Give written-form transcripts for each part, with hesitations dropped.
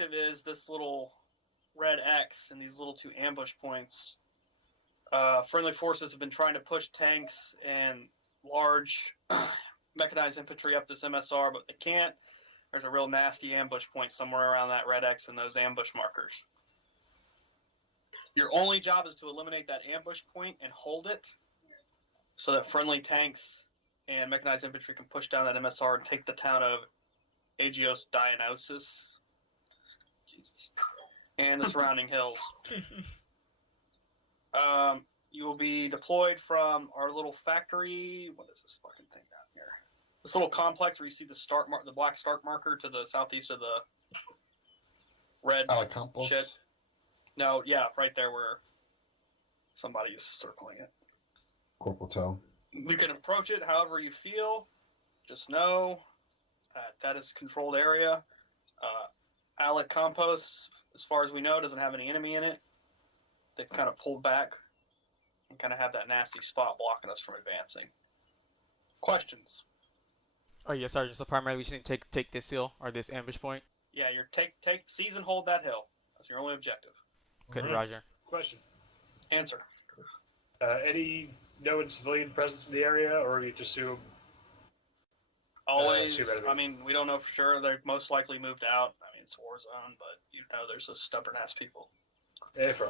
is this little red X and these little 2 ambush points. Friendly forces have been trying to push tanks and large mechanized infantry up this MSR, but they can't. There's a real nasty ambush point somewhere around that red X and those ambush markers. Your only job is to eliminate that ambush point and hold it so that friendly tanks and mechanized infantry can push down that MSR and take the town of Agios Dionysus and the surrounding hills. You will be deployed from our little factory. What is this fucking thing down here? This little complex where you see the black start marker to the southeast of the red shit. No, yeah, right there where somebody is circling it. Corporal Toe. You can approach it however you feel. Just know that is controlled area. Alec Compost, as far as we know, doesn't have any enemy in it. They've kind of pulled back and kind of have that nasty spot blocking us from advancing. Questions? Oh yes, Sergeant. So primarily we should take this hill or this ambush point. Yeah, you're seize and hold that hill. That's your only objective. Okay, Roger. Question. Answer. Any known civilian presence in the area, or you just assume? Always. I mean, we don't know for sure. They're most likely moved out. I mean, it's war zone, but you know there's those stubborn ass people. From.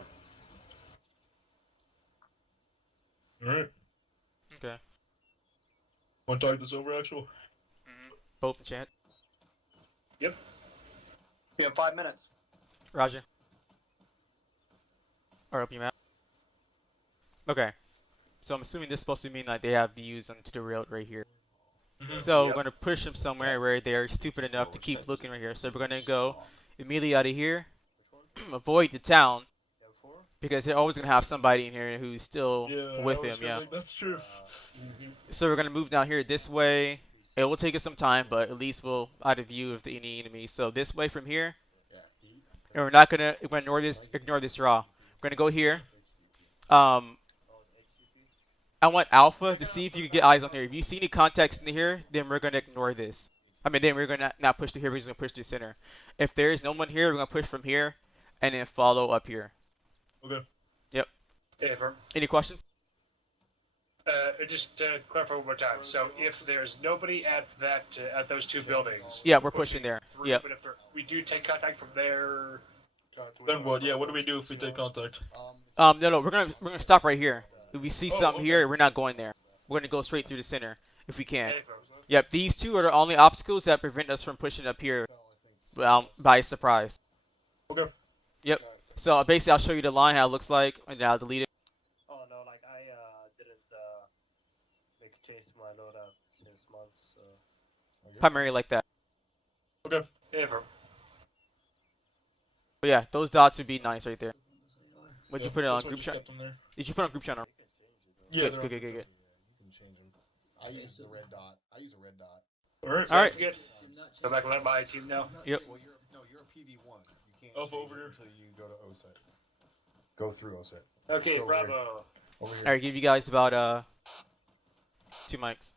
Alright. Okay. Want to talk this over, actual? Both in chat. Yep. You have 5 minutes. Roger. Or open your map. Okay. So I'm assuming this is supposed to mean like they have views onto the railroad right here. So we're going to push them somewhere where they're stupid enough to keep looking right here. So we're going to go immediately out of here, avoid the town, because they're always going to have somebody in here who's still with him. Yeah. That's true. So we're going to move down here this way. It will take us some time, but at least we'll out of view of any enemy. So this way from here, and we're not going to ignore this raw. We're going to go here. I want Alpha to see if you can get eyes on here. If you see any contacts in here, then we're going to ignore this. I mean, then we're going to not push to here, we're just going to push to the center. If there is no one here, we're going to push from here and then follow up here. Okay. Yep. Affirm. Any questions? Just to clarify one more time. So if there's nobody at those 2 buildings, yeah, we're pushing there. Yeah. But if we do take contact from there, then what? Yeah, what do we do if we take contact? No, we're gonna stop right here. If we see something here, we're not going there. We're gonna go straight through the center if we can. Yep, these 2 are the only obstacles that prevent us from pushing up here by surprise. Okay. Yep. So basically, I'll show you the line how it looks like, and I'll delete it. Oh no, like I didn't make a change to my loadout since months. So. Primarily like that. Okay. Affirm. But yeah, those dots would be nice right there. Would you put it on that's group what chat? just kept them there. Did you put it on group channel? Yeah. Good. You can change them. I use the red dot. Alright. All right. Sounds good. Go back and let my team know. Yep. Well, you're a PV1. You can't Up change over it here. until you go to OSET. Go through OSET. Okay, So bravo. Over here. Alright, give you guys about 2 mics.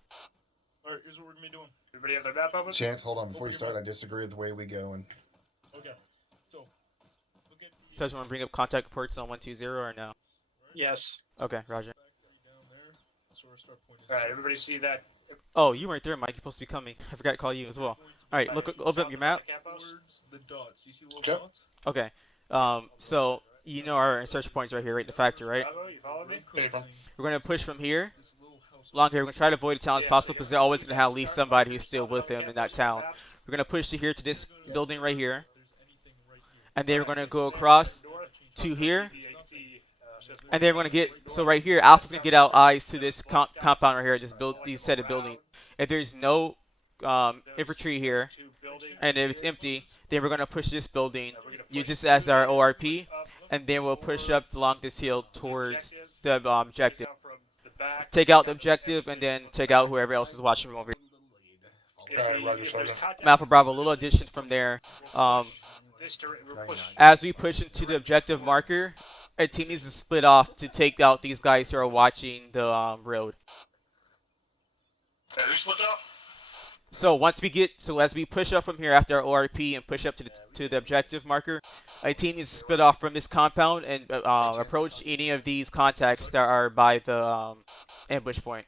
Alright, here's what we're gonna be doing. Everybody have their map open? Chance, hold on. Before you start, I disagree with the way we go. And Okay. So, look at So you want to bring up contact reports on 120 or no? Yes. Okay, Roger. down there. That's where our start point is. Alright, everybody see that? Oh, you weren't there, Mike. You're supposed to be coming. I forgot to call you as well. Alright, look, open up your map. Towards the dots. You see the little Yep. dots? Okay. So you know our insertion points right here, right in the factory, right? Bravo, you follow me? We're gonna push from here along here. We're gonna try to avoid the town as possible because they're always gonna have at least somebody who's still with them in that town. We're gonna push to here to this building right here, and then we're gonna go across to here, and then we're gonna get right here. Alpha's gonna get out eyes to this compound right here, these set of buildings. If there's no infantry here, and if it's empty, then we're gonna push this building, use this as our ORP, and then we'll push up along this hill towards the objective. Take out the objective, and then take out whoever else is watching from over here. Alpha Bravo, a little addition from there. As we push into the objective marker, a team needs to split off to take out these guys who are watching the road. So as we push up from here after our ORP and push up to the objective marker, a team needs to split off from this compound and approach any of these contacts that are by the ambush point.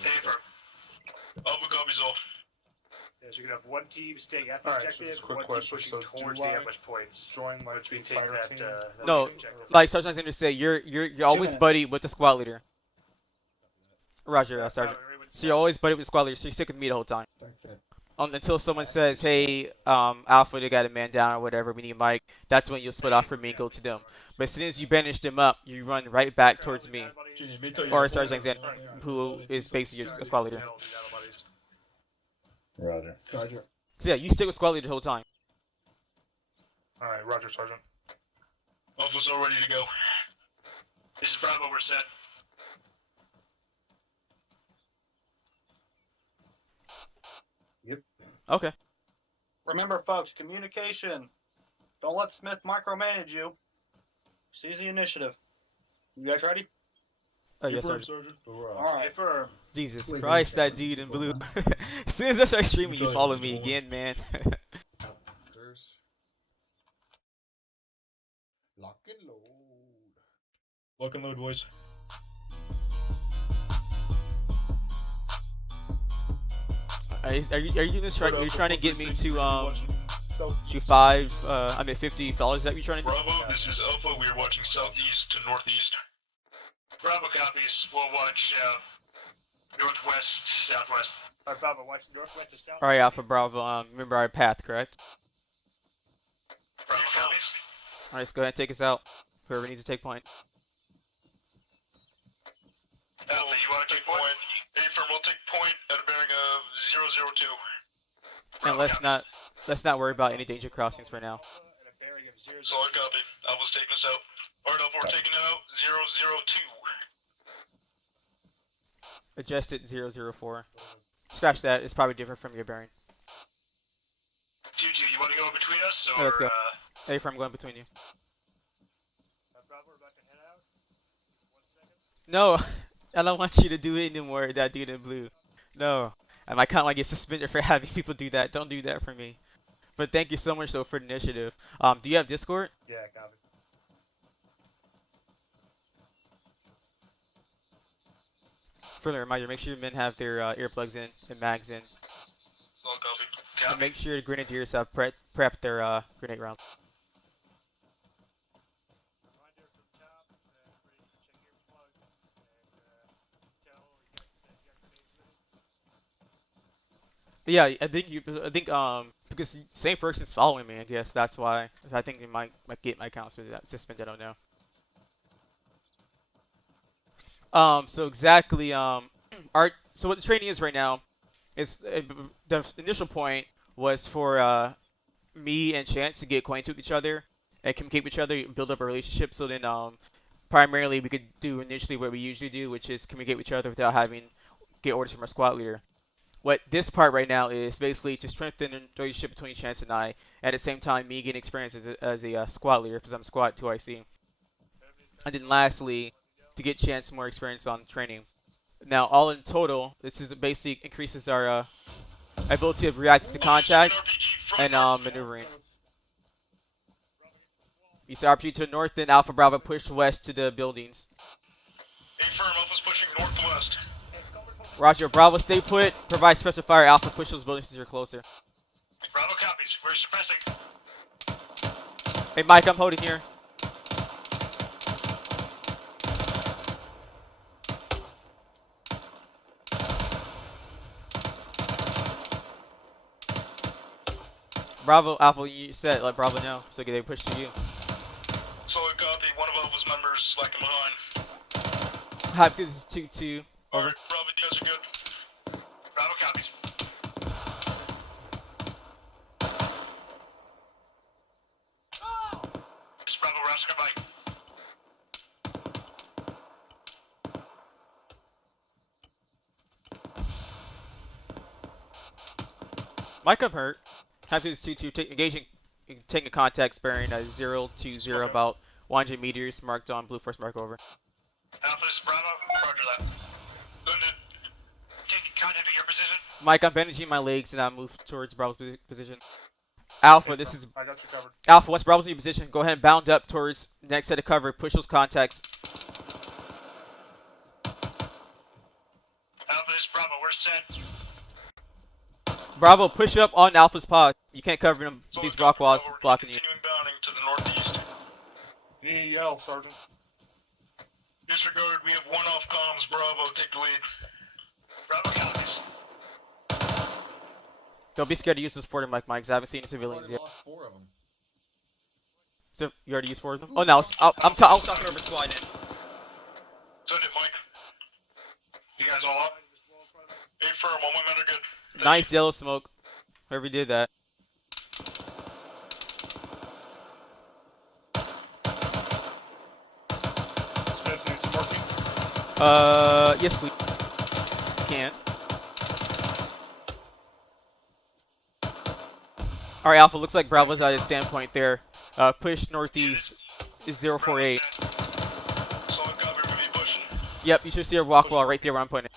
Paper. Alpha copies off. Yeah, so you can have one team staying at the objective, just a quick one question. team So pushing do towards the I ambush points. join like Which the we take fire that, team? No, objective. like Sergeant's going to say, you're always minutes. buddy with the squad leader. Roger, Yeah, Sergeant. probably everyone's So you're always buddy with the squad leader, so you stick with me the whole time. Stack set. Until someone says, hey, Alpha, they got a man down or whatever, we need Mike, that's when you'll split off from me and go to them. But as soon as you banish them up, you run right back towards me. Or Sergeant Alexander, who is basically your squad leader. Roger. Roger. So yeah, you stick with squad leader the whole time. Alright, Roger, Sergeant. Alpha's all ready to go. This is Bravo, we're set. Okay. Remember, folks, communication. Don't let Smith micromanage you. Seize the initiative. You guys ready? Oh, yes, Confirm, Sergeant. Sergeant. All right. Confirm. Jesus Wait, Christ, wait, that dude in blue. As soon as I start streaming, you follow me again, man. Sirs. Lock and load. Lock and load, boys. Are you doing this right? You're trying to get me to 50 fellas that you're trying to do? Bravo, this is Alpha. We are watching southeast to northeast. Bravo copies. We'll watch northwest, southwest. Bravo, watch northwest to south. Alright, Alpha Bravo, remember our path, correct? Bravo copies. Alright, let's go ahead and take us out. Whoever needs to take point. Alpha, you want to take point? Affirm, we'll take point at a bearing of 002. And let's not worry about any danger crossings for now. Solid copy. Alpha's taking us out. Alright, Alpha, we're taking out 002. Adjusted 004. Scratch that, it's probably different from your bearing. 2-2, you want to go in between us, or, Yeah, let's go. Hey, I'm going between you. Bravo, we're about to head out. 1 second. No, I don't want you to do it anymore, that dude in blue. No. I might kind of get suspended for having people do that. Don't do that for me. But thank you so much, though, for the initiative. Do you have Discord? Yeah, copy. Further reminder, make sure your men have their earplugs in and mags in. Solid copy. And Copy. make sure the grenadiers have prepped their grenade rounds. Reminder from top, everybody check your plugs, and tell you guys that you got grenades ready. Yeah, I think because same person's following me, I guess that's why. I think it might get my account suspended. I don't know. So exactly, so what the training is right now is the initial point was for me and Chance to get acquainted with each other and communicate with each other, build up a relationship. So then, primarily we could do initially what we usually do, which is communicate with each other without having get orders from our squad leader. What this part right now is basically to strengthen the relationship between Chance and I. At the same time, me getting experience as a squad leader because I'm squad 2IC. And then lastly, to get Chance more experience on training. Now, all in total, this is basically increases our ability of reacting to contact and maneuvering. You see RPG to the north, then Alpha Bravo push west to the buildings. Affirm, Alpha's pushing northwest. Roger, Bravo stay put, provide special fire, Alpha push those buildings as you're closer. Bravo copies, we're suppressing. Hey Mike, I'm holding here. Bravo, Alpha, you said let Bravo know, so they push to you. Solid copy, one of Alpha's members lagging behind. Hype, this is 2-2. Over. Alright, Bravo, you guys are good. Bravo copies. This is Bravo, we're asking a bite. Mike, I'm hurt. Hype, this is 2-2. Taking contact bearing 020 about 100 meters, marked on blue force mark over. Alpha, this is Bravo, roger that. London, take contacting your position. Mike, I'm bandaging my legs and I move towards Bravo's position. Alpha, Hey, this Firm, is I got you covered. Alpha. Once Bravo's in your position, go ahead and bound up towards next set of cover. Push those contacts. Alpha, this is Bravo. We're set. Bravo, push up on Alpha's pod. You can't cover him. So These we're rock Bravo, walls we're blocking you. continuing bounding to the northeast. EEL, Sergeant. Disregard, we have one off comms. Bravo, take the lead. Bravo copies. Don't be scared to use the supporting mic, Mike, 'cause I haven't seen any civilians Already yet. lost 4 of them. So you already used 4 of them? Oh, no, I was talking over squad in. Send it, Mike. You guys all up? Hey, firm, all my men are good. Nice yellow smoke. Whoever did that. Smith, need some morphine? Yes, please. Can. Alright, Alpha, looks like Bravo's at his standpoint there. Push northeast is 048. Solid cover, we'll be pushing. Yep, you should see a rock wall right there where I'm putting it.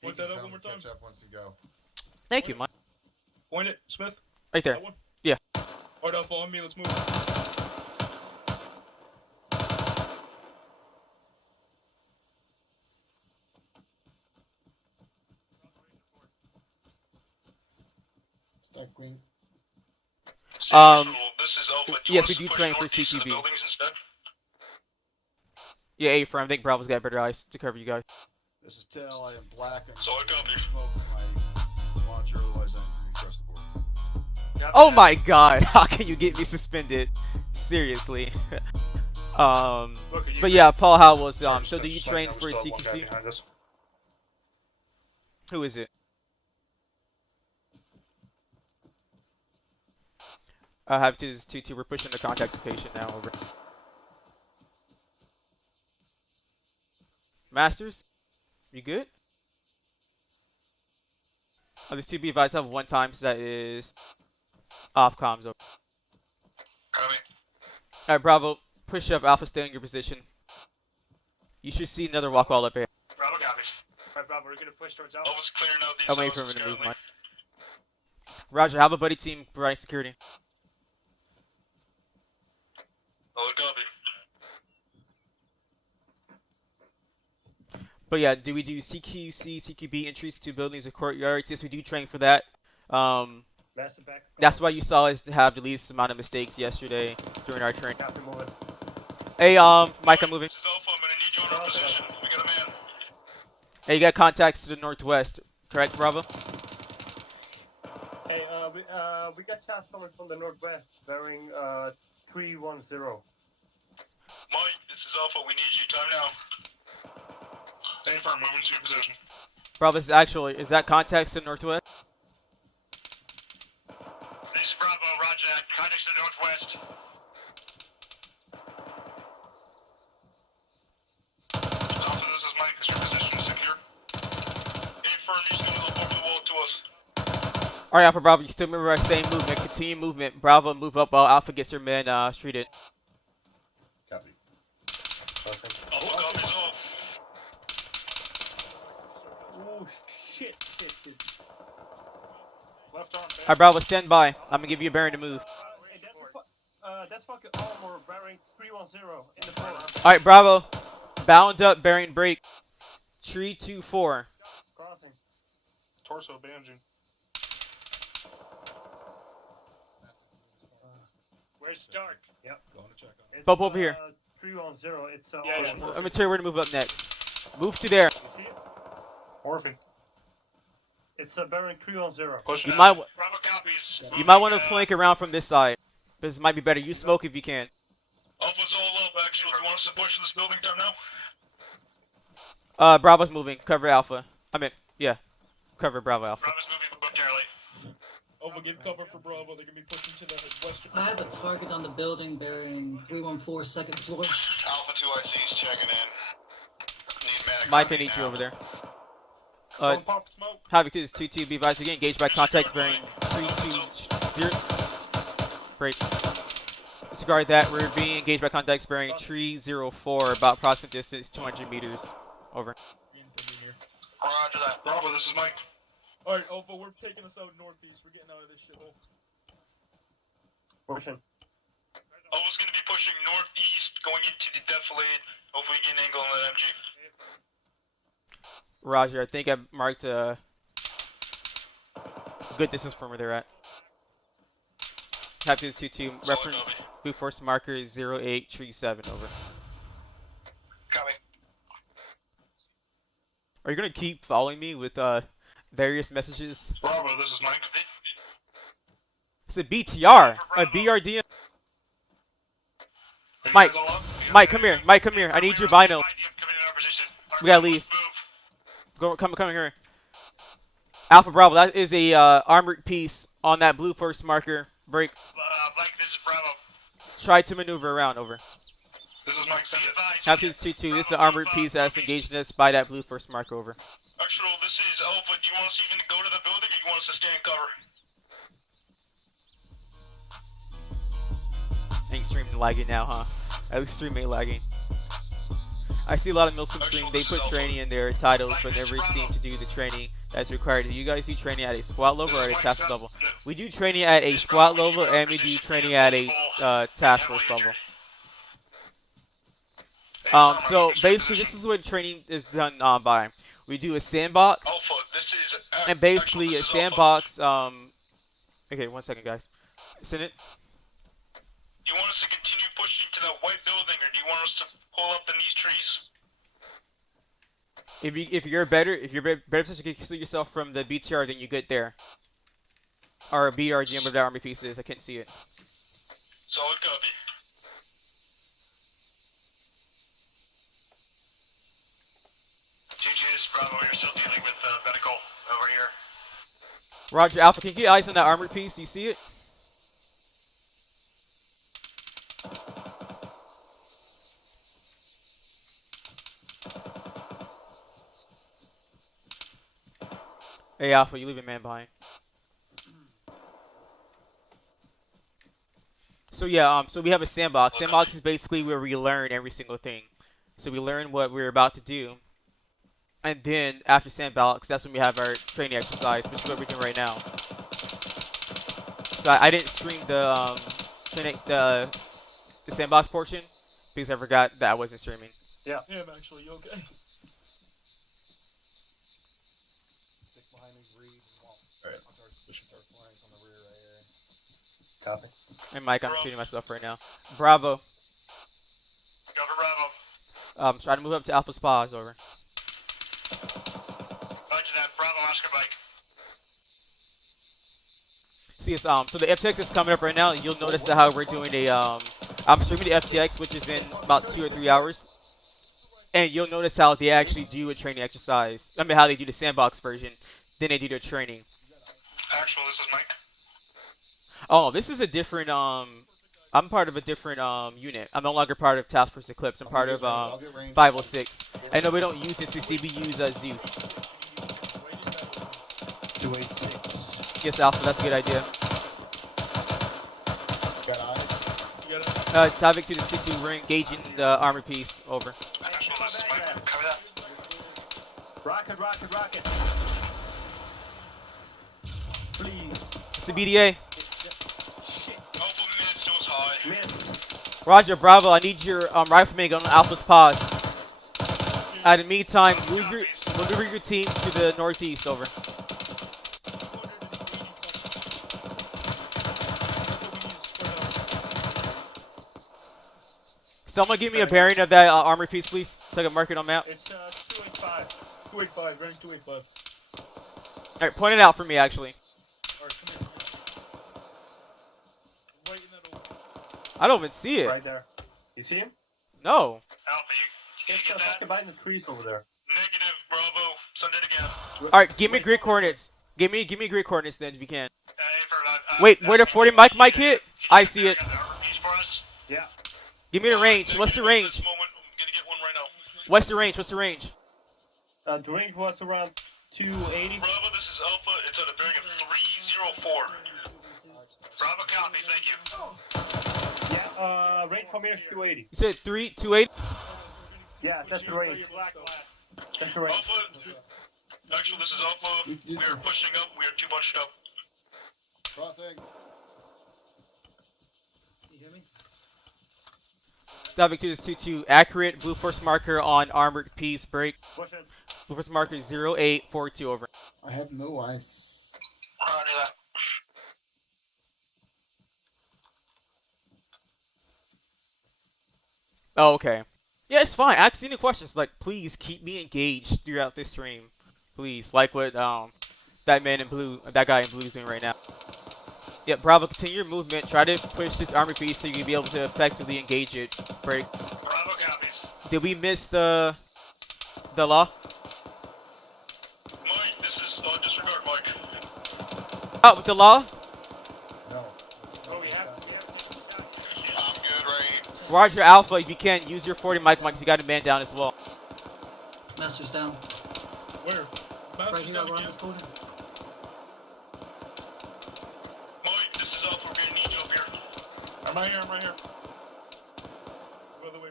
He Point can that up come one more time. catch up once you go. Thank you, Mike. Point it, Smith. Right there. That one? Yeah. Alright, Alpha, on me, let's move. Stack green. This is Alpha. Do you yes, want we us to do push train for northeast to the CQB. buildings instead? Yeah, A firm. I think Bravo's got better eyes to cover you guys. This is Tail, I am black and Solid copy. smoke my launcher, otherwise I need to across the board. Oh my god, how can you get me suspended? Seriously. Look at you. But yeah, Paul Howell's, Sorry, so Smith, do you just train like that, for we still have one guy CQC? behind us. Who is it? I have to 2-2, we're pushing the contact location now, over. Masters? You good? Oh, this 2B advised I have 1 time, so that is off comms. Over. Copy. Alright, Bravo, push up, Alpha, stay in your position. You should see another walk wall up here. Bravo copies. Alright, Bravo, we're gonna push towards Alpha. Alpha's clearing out these I'm waiting for him houses to move, currently. Mike. Roger, have a buddy team providing security. Solid copy. But yeah, do we do CQC, CQB entries to buildings or courtyards? Yes, we do train for that. Master back. That's why you saw us have the least amount of mistakes yesterday during our training. Copy, moving. Hey, Mike, I'm moving. This is Alpha, I'm gonna need you on our position. We got a man. Hey, you got contacts to the northwest, correct, Bravo? Hey, we got shots coming from the northwest, bearing 310. Mike, this is Alpha, we need you. Time now. Stay firm, moving to your position. Bravo, is that contacts to the northwest? This is Bravo, Roger. Contacts to the northwest. Alpha, this is Mike. Is your position secure? Hey, firm, he's gonna look over the wall to us. Alright, Alpha, Bravo, you still remember our same movement. Continue movement. Bravo, move up while Alpha gets your men treated. Copy. Alpha copies off. Oh, shit. Left arm, back. Alright, Bravo, stand by. I'm gonna give you a bearing to move. Hey, that's fucking armor, bearing 310 in the front. Alright, Bravo, bound up, bearing break. Tree 2-4. Crossing. Torso bandaging. Where's Stark? Yep. Going to check on. It's, Bob, over here. 310. It's Yeah, armor. yeah. I'm gonna tell you where to move up next. Move to there. You see it? Morphine. It's bearing 310. Pushing You out. might Bravo copies. you might want to flank around from this side. This might be better. You smoke if you can. Alpha's all up, actually. Do you want us to push this building down now? Bravo's moving. Cover Alpha. I mean, yeah. Cover Bravo Alpha. Bravo's moving momentarily. Over, give cover for Bravo. They're gonna be pushing to the western. I have a target on the building bearing 314 second floor. Alpha 2 IC's checking in. Need medic. Mike, I need you over there. Someone pop smoke. Havoc is 2-2. Be advised again. Engaged by contacts bearing 3-2-0. Break. Disregard that. We're being engaged by contacts bearing 304. About approximate distance 200 meters. Over. Roger that. Bravo, this is Mike. Alright, Alpha, we're taking us out northeast. We're getting out of this shithole. Pushing. Alpha's gonna be pushing northeast, going into the defilade. Hopefully we get an angle on that MG. Roger, I think I marked a good distance from where they're at. Captain 2-2, reference Blue Force marker 0837, over. Copy. Are you gonna keep following me with various messages? Bravo, this is Mike. It's a BTR, a BRDM. Mike, Mike, come here. Mike, come here. I need your bino. We gotta leave. Come here. Alpha Bravo, that is a armored piece on that Blue Force marker. Break. Mike, this is Bravo. Try to maneuver around, over. This is Mike, send it. Captain 2-2, this is an armored piece that's engaging us by that Blue Force marker, over. Actual, this is Alpha. Do you want us even to go to the building, or you want us to stay in cover? Ain't streaming lagging now, huh? At least stream ain't lagging. I see a lot of Milsim stream, they put training in their titles, but never seem to do the training that's required. Do you guys do training at a squad level or at a task force level? We do training at a squad level, and we do training at a task force level. So basically, this is what training is done by. We do a sandbox, and basically a sandbox. Okay, 1 second, guys. Send it. Do you want us to continue pushing to that white building, or do you want us to pull up in these trees? If you're better position to conceal yourself from the BTR, then you get there. Or BRG, whatever that army piece is. I can't see it. Solid copy. GGS, Bravo, you're still dealing with medical over here. Roger, Alpha, can you get eyes on that armored piece? Do you see it? Hey Alpha, you leave a man behind. So yeah, so we have a sandbox. Sandbox is basically where we learn every single thing. So we learn what we're about to do. And then after sandbox, that's when we have our training exercise, which is what we're doing right now. So I didn't stream the the sandbox portion because I forgot that I wasn't streaming. Yeah, I'm actually, you okay? Copy. And Mike, I'm shooting myself right now. Bravo. Go for Bravo. Try to move up to Alpha Spas, over. Roger that. Bravo, Oscar Mike. See, it's, so the FTX is coming up right now. You'll notice that how we're doing a, I'm streaming the FTX, which is in about 2 or 3 hours. And you'll notice how they actually do a training exercise. I mean, how they do the sandbox version. Then they do their training. Actual, this is Mike. Oh, this is a different, I'm part of a different, unit. I'm no longer part of Task Force Eclipse. I'm part of, 506. I know we don't use NCC, we use, Zeus. 286. Yes, Alpha, that's a good idea. Got eyes? Havoc to the C2, we're engaging the armor piece, over. Actual, this is Mike. Cover that. Rocket, rocket, rocket. Please. It's a BDA. Alpha mid still high. Mid. Roger, Bravo, I need your rifleman on Alpha's pause. At the meantime, maneuver your team to the northeast, over. Someone give me a bearing of that armor piece, please, so I can mark it on map. It's 285. 285, rank 285. Alright, point it out for me, actually. Alright, come here. Right in that over. I don't even see it. Right there. You see him? No. Alpha, you It's get that? fucking behind the trees over there. Negative, Bravo. Send it again. Alright, give me grid coordinates. Give me grid coordinates then, if you can. For, Wait, where the 40 Mike hit? I see it. Yeah. Give me the range. What's the range? I'm gonna get one right now. What's the range? What's the range? The range was around 280. Bravo, this is Alpha. It's at a bearing of 304. Bravo copies, thank you. Yeah, range from here is 280. You said 280? Yeah, that's the range. That's the range. Alpha, Actually, this is Alpha. We are pushing up. We are too bunched up. Crossing. You hear me? Havoc 2 is 2-2. Accurate blue force marker on armored piece break. Push in. Blue force marker 0842 over. I have no ice. Roger that. Oh, okay. Yeah, it's fine. Ask any questions. Like, please keep me engaged throughout this stream. Please, like what that man in blue, that guy in blue is doing right now. Yeah, Bravo, continue your movement. Try to push this armor piece so you can be able to effectively engage it. Break. Bravo copies. Did we miss the law? Mike, this is disregard, Mike. Oh, with the law? No. Oh, we have. I'm good, right? Roger Alpha, if you can, use your 40 mic because you got a man down as well. Master's down. Where? Right Master's here down around again. this corner. Mike, this is Alpha. We're gonna need you up here. I'm right here, I'm right here.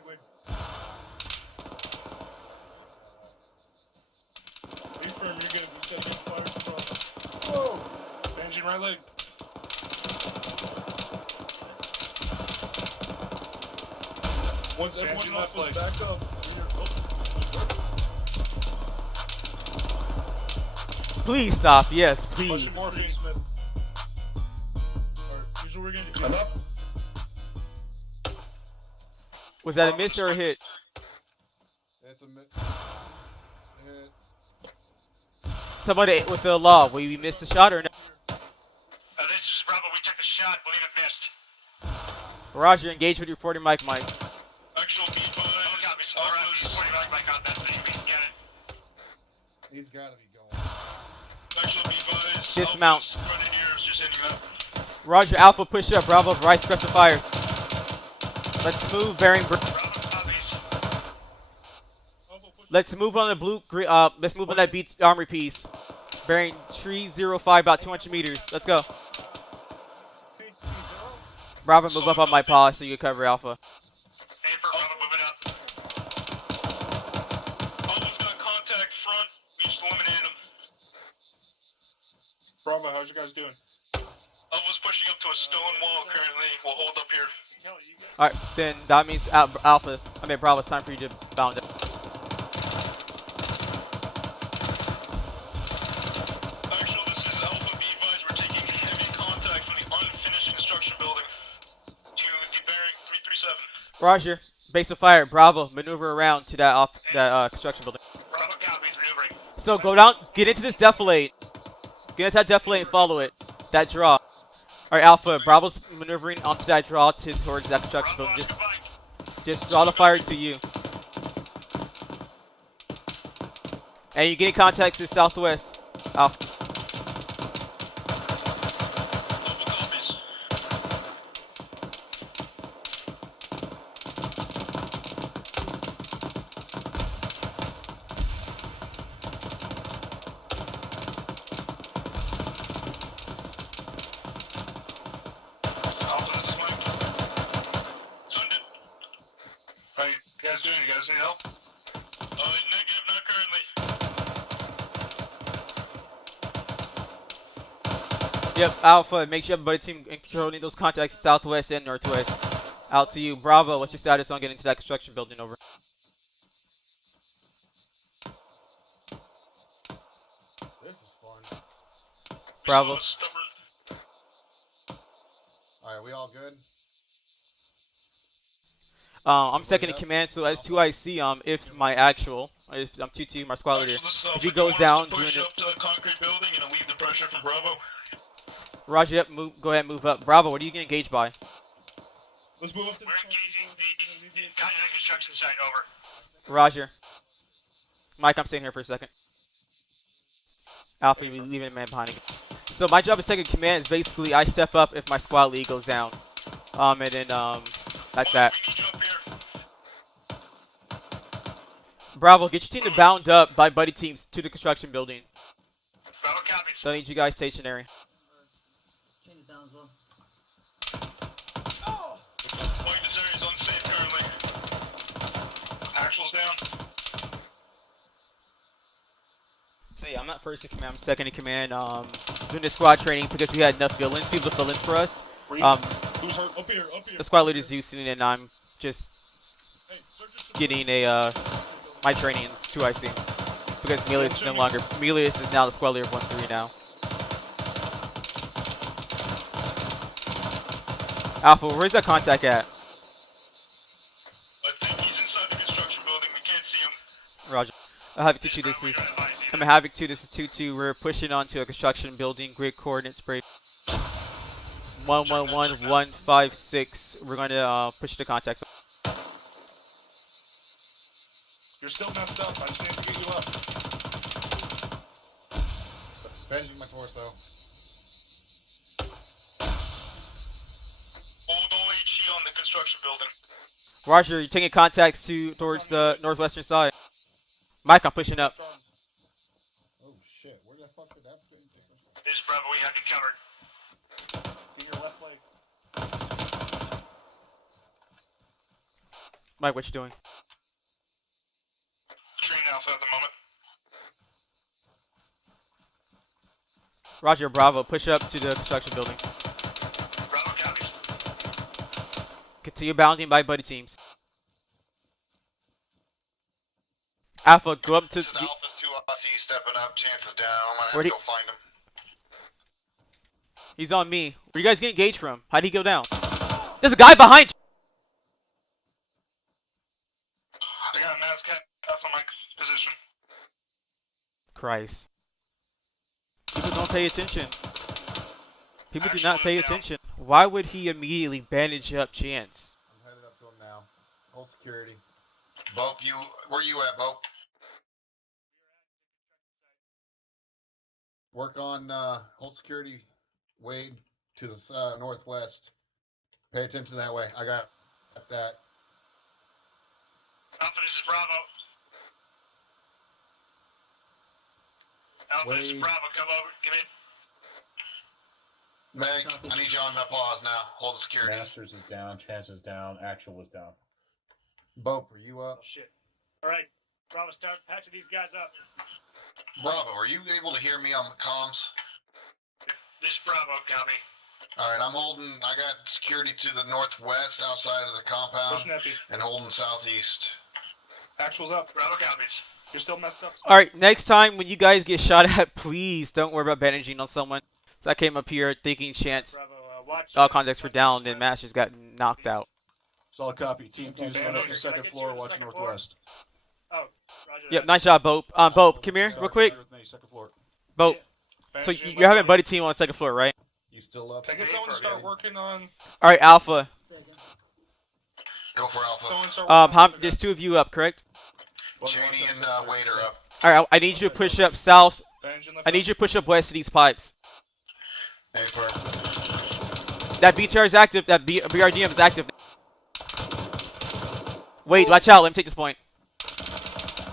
Wait. Be firm, you're good. We set enough fire for Bravo. Whoa! Engine right leg. Once everyone Engine else left is leg. back up. Please stop. Yes, please. Pushing morphine, Smith. Alright, here's what we're gonna do. Enough. Was that a miss or a hit? It's a hit. Somebody with the law, will you miss the shot or no? This is Bravo. We took a shot. Believe it missed. Roger, engage with your 40 mic. Actual B5. Copies. Alright, he's 49 by contact. So you can get it. He's gotta be going. Actual B5. Dismount. Running here. Just hitting him out. Roger, Alpha, push up. Bravo, right, suppressor fire. Let's move, bearing. Bravo copies. Let's move on the blue. Let's move on that beat armory piece. Bearing 305, about 200 meters. Let's go. Bravo, move up on my paw so you can cover Alpha. Hey, for Bravo, moving up. Almost got contact front. We just eliminated him. Bravo, how's you guys doing? Almost pushing up to a stone wall currently. We'll hold up here. Alright, then that means Alpha. Bravo, it's time for you to bound up. Actual, this is Alpha B-Vise. We're taking heavy contact from the unfinished construction building to the bearing 337. Roger, base of fire. Bravo, maneuver around to that construction building. Bravo copies, maneuvering. So go down, get into this defilade. Get into that defilade and follow it. That draw. Alright, Alpha, Bravo's maneuvering onto that draw towards that construction building. Just draw the fire to you. And you get in contact to the southwest. Alpha. Alpha copies. Alpha, this is Mike. Send it. How you guys doing? You guys need help? Negative, not currently. Yep, Alpha, make sure everybody team controlling those contacts southwest and northwest. Out to you. Bravo, what's your status on getting to that construction building? Over. This is fun. Bravo. Alright, we all good? I'm second in command, so as 2 I see if my actual, I'm 2-2, my squad leader. If he goes down during push up to the concrete building and relieve the pressure from Bravo. Roger, yep, go ahead and move up. Bravo, what are you getting engaged by? Let's move up to the We're engaging the continental construction site. Over. Roger. Mike, I'm staying here for a second. Alpha, you're leaving a man behind again. So my job as second command is basically I step up if my squad lead goes down. And then that's that. Bravo, get your team to bound up by buddy teams to the construction building. Bravo copies. So I need you guys stationary. Chain is down as well. Point, this area is unsafe currently. Actual's down. So yeah, not first in command, I'm second in command. Doing the squad training because we had enough villains, people to fill in for us. Who's hurt? Up here. The squad leader is Zeus, and I'm just Hey, getting a my training in 2IC because Melius is no longer. Melius is now the squad leader of 1-3 now. Alpha, where's that contact at? I think he's inside the construction building. We can't see him. Roger. Havoc 2-2, this is. I'm a Havoc 2, this is 2-2. We're pushing onto a construction building. Grid coordinates break. 111156. We're going to push the contacts. You're still messed up. I just need to get you up. Bandaging my torso. Hold OHE on the construction building. Roger, you're taking contacts towards the northwestern side. Mike, I'm pushing up. Oh shit, where the fuck did that thing take us? This is Bravo, we have you covered. Get your left leg. Mike, what you doing? Train Alpha at the moment. Roger, Bravo, push up to the construction building. Bravo copies. Continue bounding by buddy teams. Alpha, go up to. This is Alpha's 2IC stepping up, chances down. I'm gonna have Where'd to he- go find him. He's on me. Where you guys getting engaged from? How'd he go down? There's a guy behind you! I got a mass cat on my position. Christ. People don't pay attention. People do not pay attention. Why would he immediately bandage up Chance? I'm headed up to him now. Hold security. Bope, where you at, Bope? Work on hold security. Wade to the northwest. Pay attention that way. I got that. Alpha, this is Bravo. Alpha, this is Wade. Bravo, come over, come in. Meg, I need you on the pause now. Hold the security. Masters is down, Chance is down, Actual is down. Bope, are you up? Oh shit. Alright, Bravo, start patching these guys up. Bravo, are you able to hear me on the comms? This is Bravo, copy. Alright, I got security to the northwest outside of the compound Pushing Epi. and holding southeast. Actual's up. Bravo copies. You're still messed up. Alright, next time when you guys get shot at, please don't worry about bandaging on someone. So I came up here thinking Chance, Bravo, watch. all contacts were down, and Masters got knocked out. Solid copy. Team 2's Okay, going up Roger. the second floor, watching northwest. Oh, Roger. Yep, that. nice job, Bope. Bope, come here, real quick. With me, second floor. Bope, so you're having a buddy team on the second floor, right? You still up? Can I get someone to start working on? Alright, Alpha. Go for Alpha. Someone start working on There's two of you up, correct? Cheney and Wade are up. Alright, I need you to push up south. Bandage in the I need you to push up west of these pipes. Hey, for That BTR is active. That BRDM is active. Wait, watch out. Let me take this point.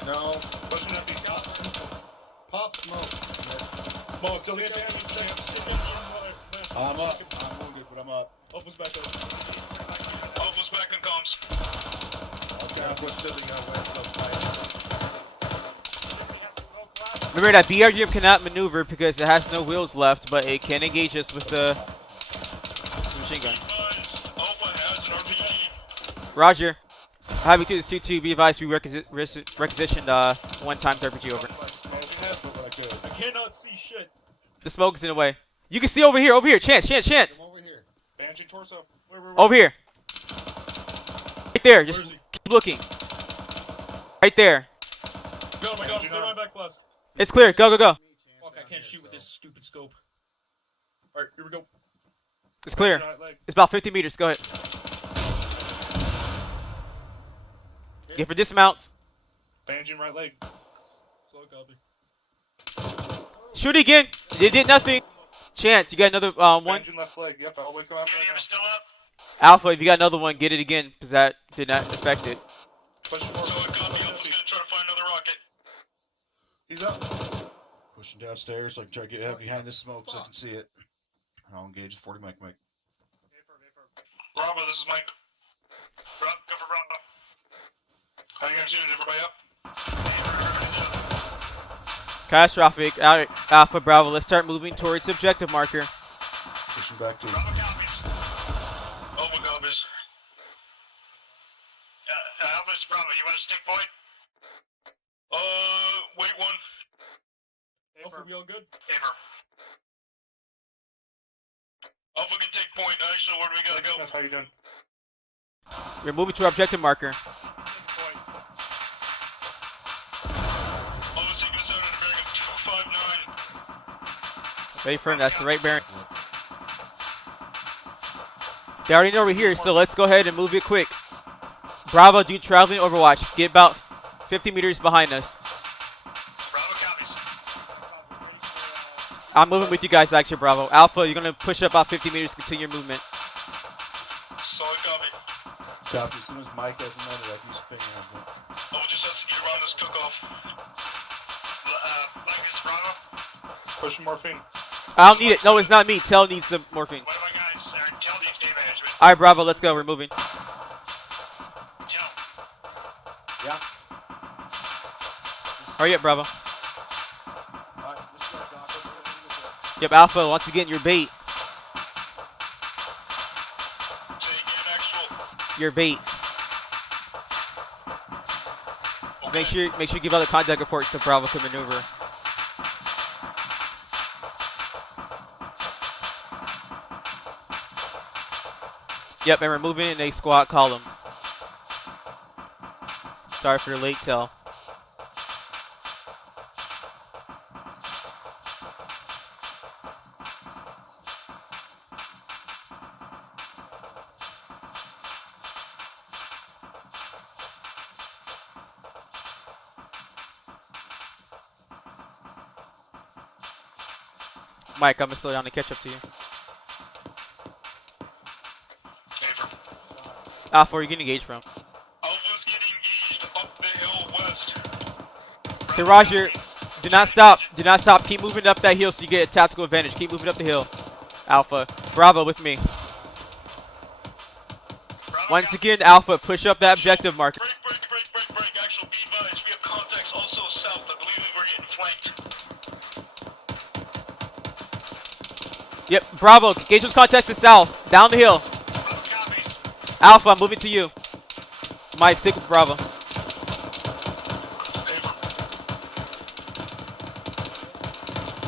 No. Pushing Epi. Pop smoke. Mo, still get bandage. Chance. I'm up. I'm wounded, but I'm up. Opens back up. Alpha's back in comms. Okay, I'm still west of fight. Remember that BRDM cannot maneuver because it has no wheels left, but it can engage us with the machine gun. Alpha has an RPG. Roger. Havoc 2 is 2-2. Be advised we requisitioned 1 times RPG over. I cannot see shit. The smoke is in the way. You can see over here. Chance. Come over here. Bandaging torso. Where? Over here. Right there. Where Just is he? keep looking. Right there. Go, my god, clear my back plus. It's clear. Go. Fuck, I can't shoot with this stupid scope. Alright, here we go. It's clear. Right leg. It's about 50 meters. Go ahead. Get for dismounts. Bandaging right leg. Slow copy. Shoot again. They did nothing. Chance, you got another one. Bandaging left leg. Yep, I'll wake him up right BRDM now. is still up. Alpha, if you got another one, get it again, because that did not affect it. Pushing more. So I copy. Alpha's gonna try to find another rocket. He's up. Pushing downstairs so I can try to get behind this smoke so I can see it. I'll engage the 40 mic. Bravo, this is Mike. Go for Bravo. How you guys doing? Everybody up? Catastrophic. Alright, Alpha Bravo, let's start moving towards the objective marker. Pushing back to. Bravo copies. Alpha copies. Alpha's Bravo, you want to stick point? Wait one. Alpha, we all good? Paper. Alpha can take point. Actually, where do we gotta go? That's how you doing. We're moving to our objective marker. Point. Alpha's taking us out at a bearing of 259. Ready for him, that's the right bearing. They already know we're here, so let's go ahead and move it quick. Bravo, do traveling overwatch. Get about 50 meters behind us. Bravo copies. I'm moving with you guys, actually, Bravo. Alpha, you're gonna push up about 50 meters, continue your movement. Solid copy. Copy. As soon as Mike has another, I can use finger on it. Alpha just has to get around this cook-off. Mike, this is Bravo. Push morphine. I don't need it. No, it's not me. Tell needs some morphine. What am I guys? Tell needs day management. Alright, Bravo, let's go. We're moving. Tell. Yeah. Hurry up, Bravo. Alright, let's go, Doc. Let's go. Yep, Alpha, once again, your bait. Say again, actual. Your bait. So make sure you give out the contact report so Bravo can maneuver. Yep, and we're moving in a squat column. Sorry for the late tell. Mike, I'm gonna slow down to catch up to you. Alpha, where are you getting engaged from? Alpha's getting engaged up the hill west. Okay, Roger, do not stop. Do not stop. Keep moving up that hill so you get a tactical advantage. Keep moving up the hill. Alpha. Bravo with me. Bravo Once copies. again, Alpha, push up that objective marker. Break. Actual be advised. We have contacts also south. I believe we're getting flanked. Yep, Bravo. Engage those contacts to south. Down the hill. Bravo copies. Alpha, I'm moving to you. Mike, stick with Bravo.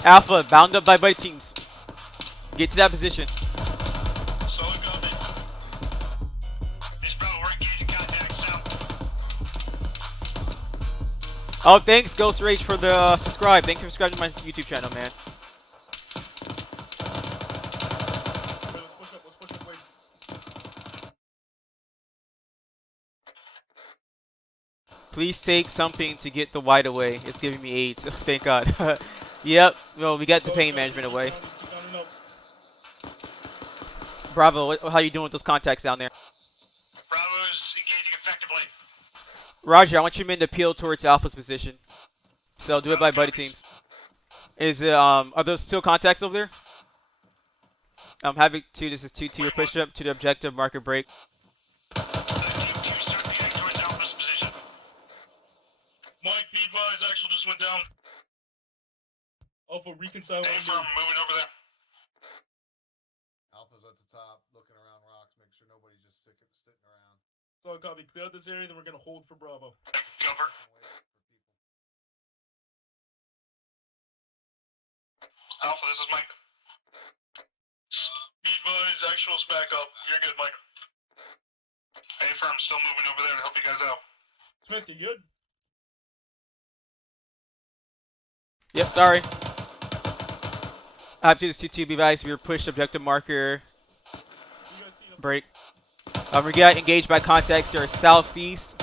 Alpha, bound up by buddy teams. Get to that position. Solid copy. This Bravo, we're engaging contacts south. Oh, thanks, Ghost Rage, for the subscribe. Thanks for subscribing to my YouTube channel, man. Let's push up, wait. Please take something to get the white away. It's giving me AIDS. Thank God. Yep. Well, we got the pain management away. Bravo, how you doing with those contacts down there? Bravo is engaging effectively. Roger, I want your men to peel towards Alpha's position. So do it by buddy teams. Is it, are those still contacts over there? Havoc 2, this is 2-2, your push up to the objective marker break. Team 2 start heading towards Alpha's position. Mike, be advised, actual just went down. Alpha, reconcile. Hey, firm, moving over there. Alpha's at the top, looking around rocks, make sure nobody's just sitting around. Solid copy. Clear out this area, then we're gonna hold for Bravo. Cover. Alpha, this is Mike. Be advised, actual's back up. You're good, Mike. Hey, firm, still moving over there to help you guys out. Smith, you good? Yep, sorry. After the C2 device, we were pushed objective marker break. We got engaged by contacts here southeast,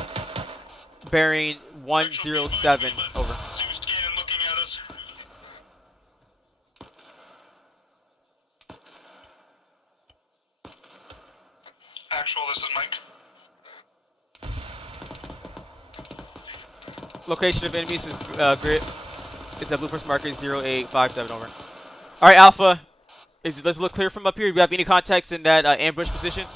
bearing 107. Over. Actual, this is Mike. Location of enemies is grid. It's a blueprint marker 0857. Over. All right, Alpha. Does it look clear from up here? Do we have any contacts in that ambush position?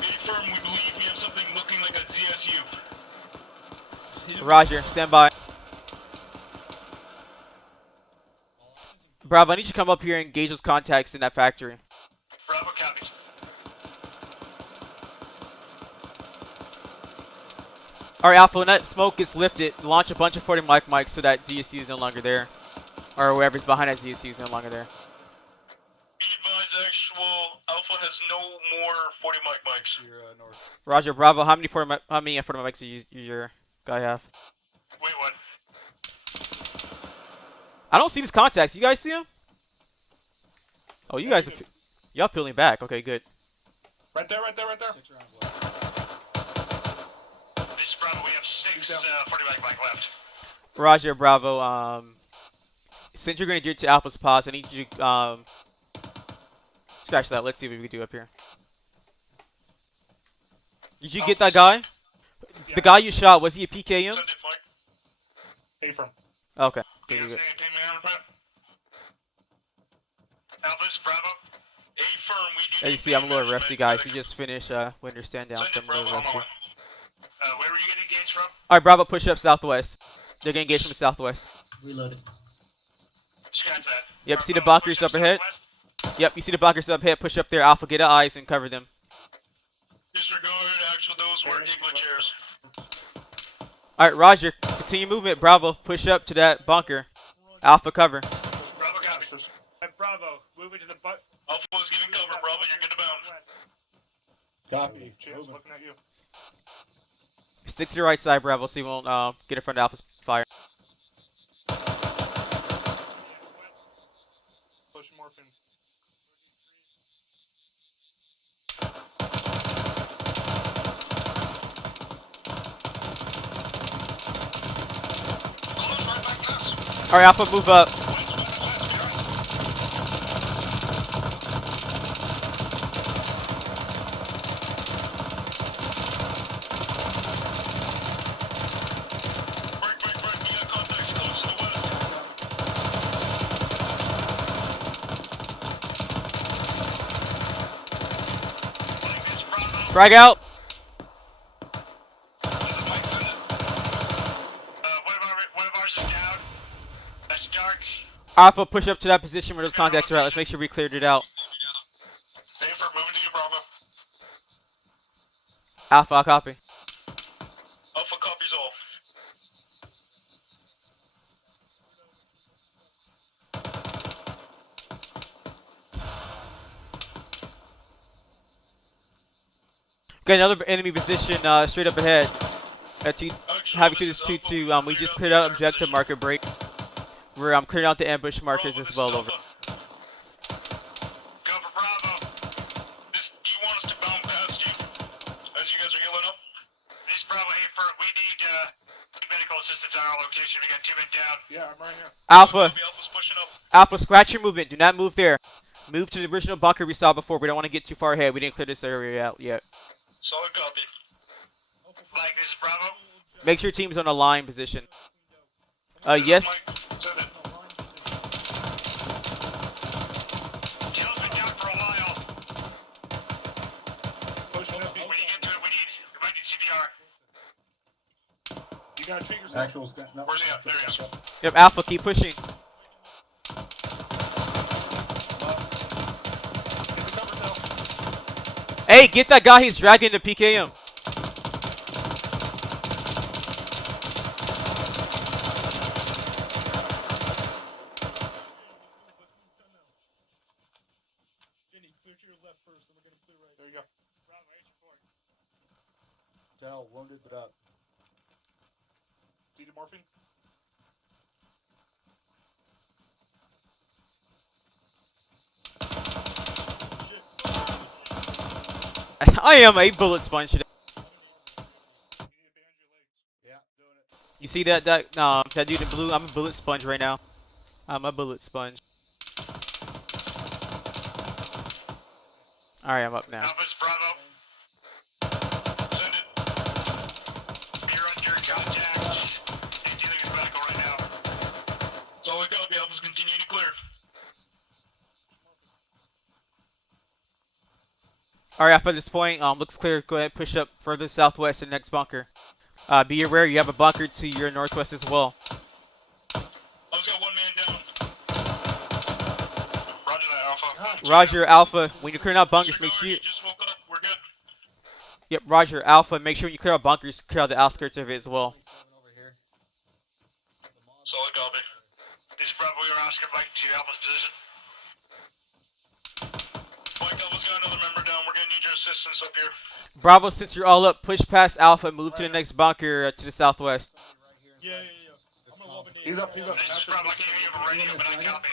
Confirm, we believe we have something looking like a ZSU. Roger. Stand by. Bravo, I need you to come up here and engage those contacts in that factory. Bravo copies. Alright, Alpha, when that smoke gets lifted, launch a bunch of 40 mics so that ZSU is no longer there. Or whoever's behind that ZSU is no longer there. Be advised, actual Alpha has no more 40 mics. Your, north. Roger, Bravo, how many 40 mics do your guy have? Wait, what? I don't see these contacts. You guys see them? Oh, you guys are... Y'all peeling back. Okay, good. Right there, right there, right there. This is Bravo, we have 6 40 mic left. Roger, Bravo. Since you're going to get to Alpha's pause, I need you to... Scratch that. Let's see what we can do up here. Did you get that guy? Yeah. The guy you shot, was he a PKM? Send it, Mike. A-firm. Okay. You guys need to ping me on that? Alpha, this is Bravo. A-firm, we do As you see, I'm a little rusty, guys. We just finished Winter Stand Down, so I'm a little rusty. Where were you getting engaged from? Alright, Bravo, push up southwest. They're getting engaged from the southwest. Reloaded. Scratch that. Yep, see the Bravo, bunkers push up ahead? southwest. Yep, you see the bunkers up ahead. Push up there, Alpha, get eyes and cover them. Disregard, actual, those were igloo chairs. Alright, Roger. Continue movement. Bravo, push up to that bunker. Alpha, cover. Bravo, copy. Hey, Bravo, moving to the butt. Alpha was giving cover, Bravo, you're good to bound. Copy. Chance Moving. looking at you. Stick to your right side, Bravo, so you won't get in front of Alpha's fire. Pushing morphine. Alright, Alpha, move up. Frag out. One of ours is down. That's dark. Alpha, push up to that position where those contacts are at. Let's make sure we cleared it out. Stay for moving to you, Bravo. Alpha, I'll copy. Alpha copies all. Got another enemy position straight up ahead. Havoc to this 2-2. We just cleared out objective marker break. We're clearing out the ambush markers as well. Over. Go for Bravo. This, do you want us to bound past you as you guys are healing up? This is Bravo. Hey, we need medical assistance on our location. We got teammate down. Yeah, I'm right here. Alpha, Alpha's pushing up. Alpha, scratch your movement. Do not move there. Move to the original bunker we saw before. We don't want to get too far ahead. We didn't clear this area out yet. Solid copy. Mike, this is Bravo. Make sure your team's on a line position. Yes. Send it. Tail's been down for a while. Pushing up. When you get to it, we might need CPR. You gotta treat yourself. Actuals. No. Where's he at? There he is. Yep, Alpha, keep pushing. Get the cover tail. Hey, get that guy. He's dragging the PKM. There you go. Tell, wounded but up. Do you need morphine? I am a bullet sponge today. Yeah, doing it. You see that dude in blue? I'm a bullet sponge right now. I'm a bullet sponge. Alright, I'm up now. Alpha's Bravo. Send it. You're under contact. Hey, dealing with medical right now. Solid copy. Alpha's continue to clear. Alright, Alpha, at this point, looks clear. Go ahead, push up further southwest to the next bunker. Be aware, you have a bunker to your northwest as well. Alpha's got one man down. Roger, Alpha. When you're clearing out bunkers, make sure. Just woke up. We're good. Yep, Roger, Alpha. Make sure when you clear out bunkers, clear out the outskirts of it as well. Solid copy. This is Bravo, you're asking back to Alpha's position. Mike, Alpha's got another member down. We're gonna need your assistance up here. Bravo, since you're all up, push past Alpha and move to the next bunker to the southwest. Yeah. I'm gonna lob a nade. He's up. This is Bravo, I can't hear you right now, but I copy.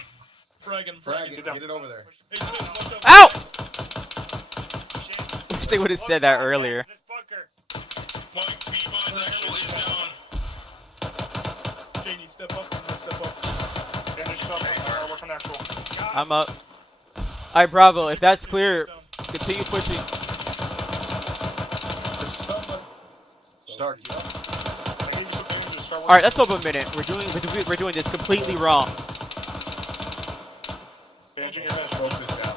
Fragging. Frag it, get it over there. Hey, watch out. Ow! I wish they would have said that earlier. This bunker. Mike, B-Boy's actual is down. Janie, step up. Step up. Bandage up. Work on actual. I'm up. Alright, Bravo, if that's clear, continue pushing. Start. Alright, let's hold a minute. We're doing this completely wrong. Bandaging your head. Focus down.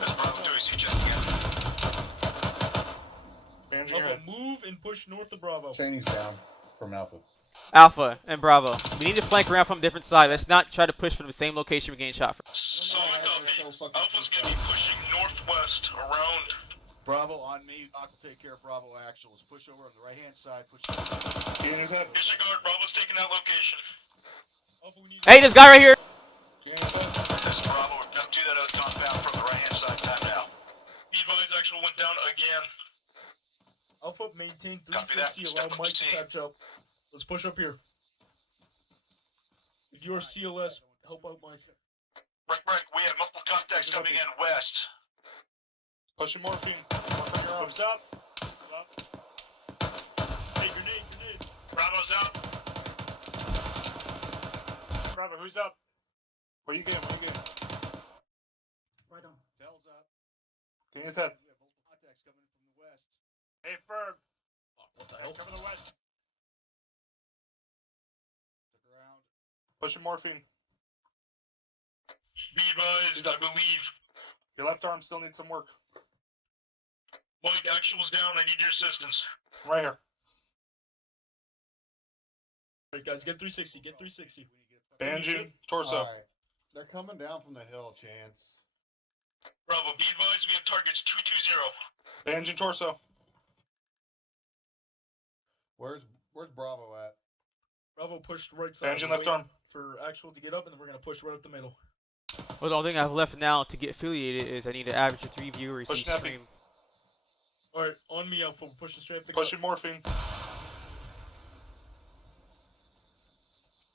This Bravo 2 is just again. Bandaging your Alpha, head. move and push north of Bravo. Cheney's down from Alpha. Alpha and Bravo. We need to flank around from a different side. Let's not try to push from the same location we're getting shot from. Solid copy. Alpha's gonna be pushing northwest around. Bravo on me. I can take care of Bravo actuals. Push over on the right hand side. Push. Get in his head. Disregard, Bravo's taking that location. Alpha, we need Hey, this guy right here! Get in his head. This is Bravo, we're gonna do that other compound from the right hand side time now. B-Boy's actual went down again. Alpha, maintain Copy that. 360. Allow Step up Mike to to catch up. Let's push up here. If you're CLS, help out Mike. Rick, we have multiple contacts coming in west. Pushing morphine. Work on your arms. Who's up? Hey, grenade. Bravo's out. Bravo, who's up? Where you getting? Right on. Dell's up. Get in his head. We have multiple contacts coming in from the west. Hey, Ferb. What the hell? Cover the west. Look around. Pushing morphine. B-Boys, I believe. Your left arm still needs some work. Mike, actual's down, I need your assistance. Right here. Alright, guys, get 360. Get 360. Bandaging torso. Alright. They're coming down from the hill, Chance. Bravo, B-Boys, we have targets 220. Bandaging torso. Where's Bravo at? Bravo pushed right side. Bandaging We're left waiting arm. for actual to get up, and then we're gonna push right up the middle. Well, the only thing I have left now to get affiliated is I need to average 3 viewers Push each that stream. Alright, on me, Alpha. We're pushing straight up the Pushing morphine.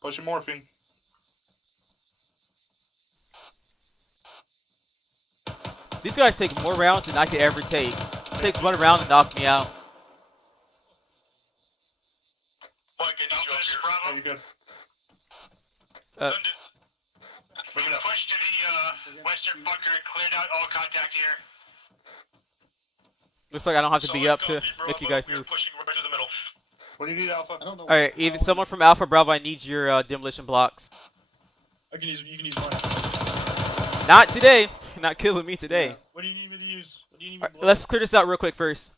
Pushing morphine. These guys take more rounds than I could ever take. It takes one round to knock me out. Mike, I need you up here. Oh, Bravo. you good? We're gonna push to the western bunker, cleared out all contact here. Looks like I don't have to be Solid up to copy, make you Bravo. guys We are move. pushing right to the middle. What do you need, Alpha? I don't know. Alright, either someone from Alpha Bravo, I need your demolition blocks. You can use mine. Not today. You're not killing me today. Yeah. What do you need me to use? What do you need me Alright, to blow? let's clear this out real quick first.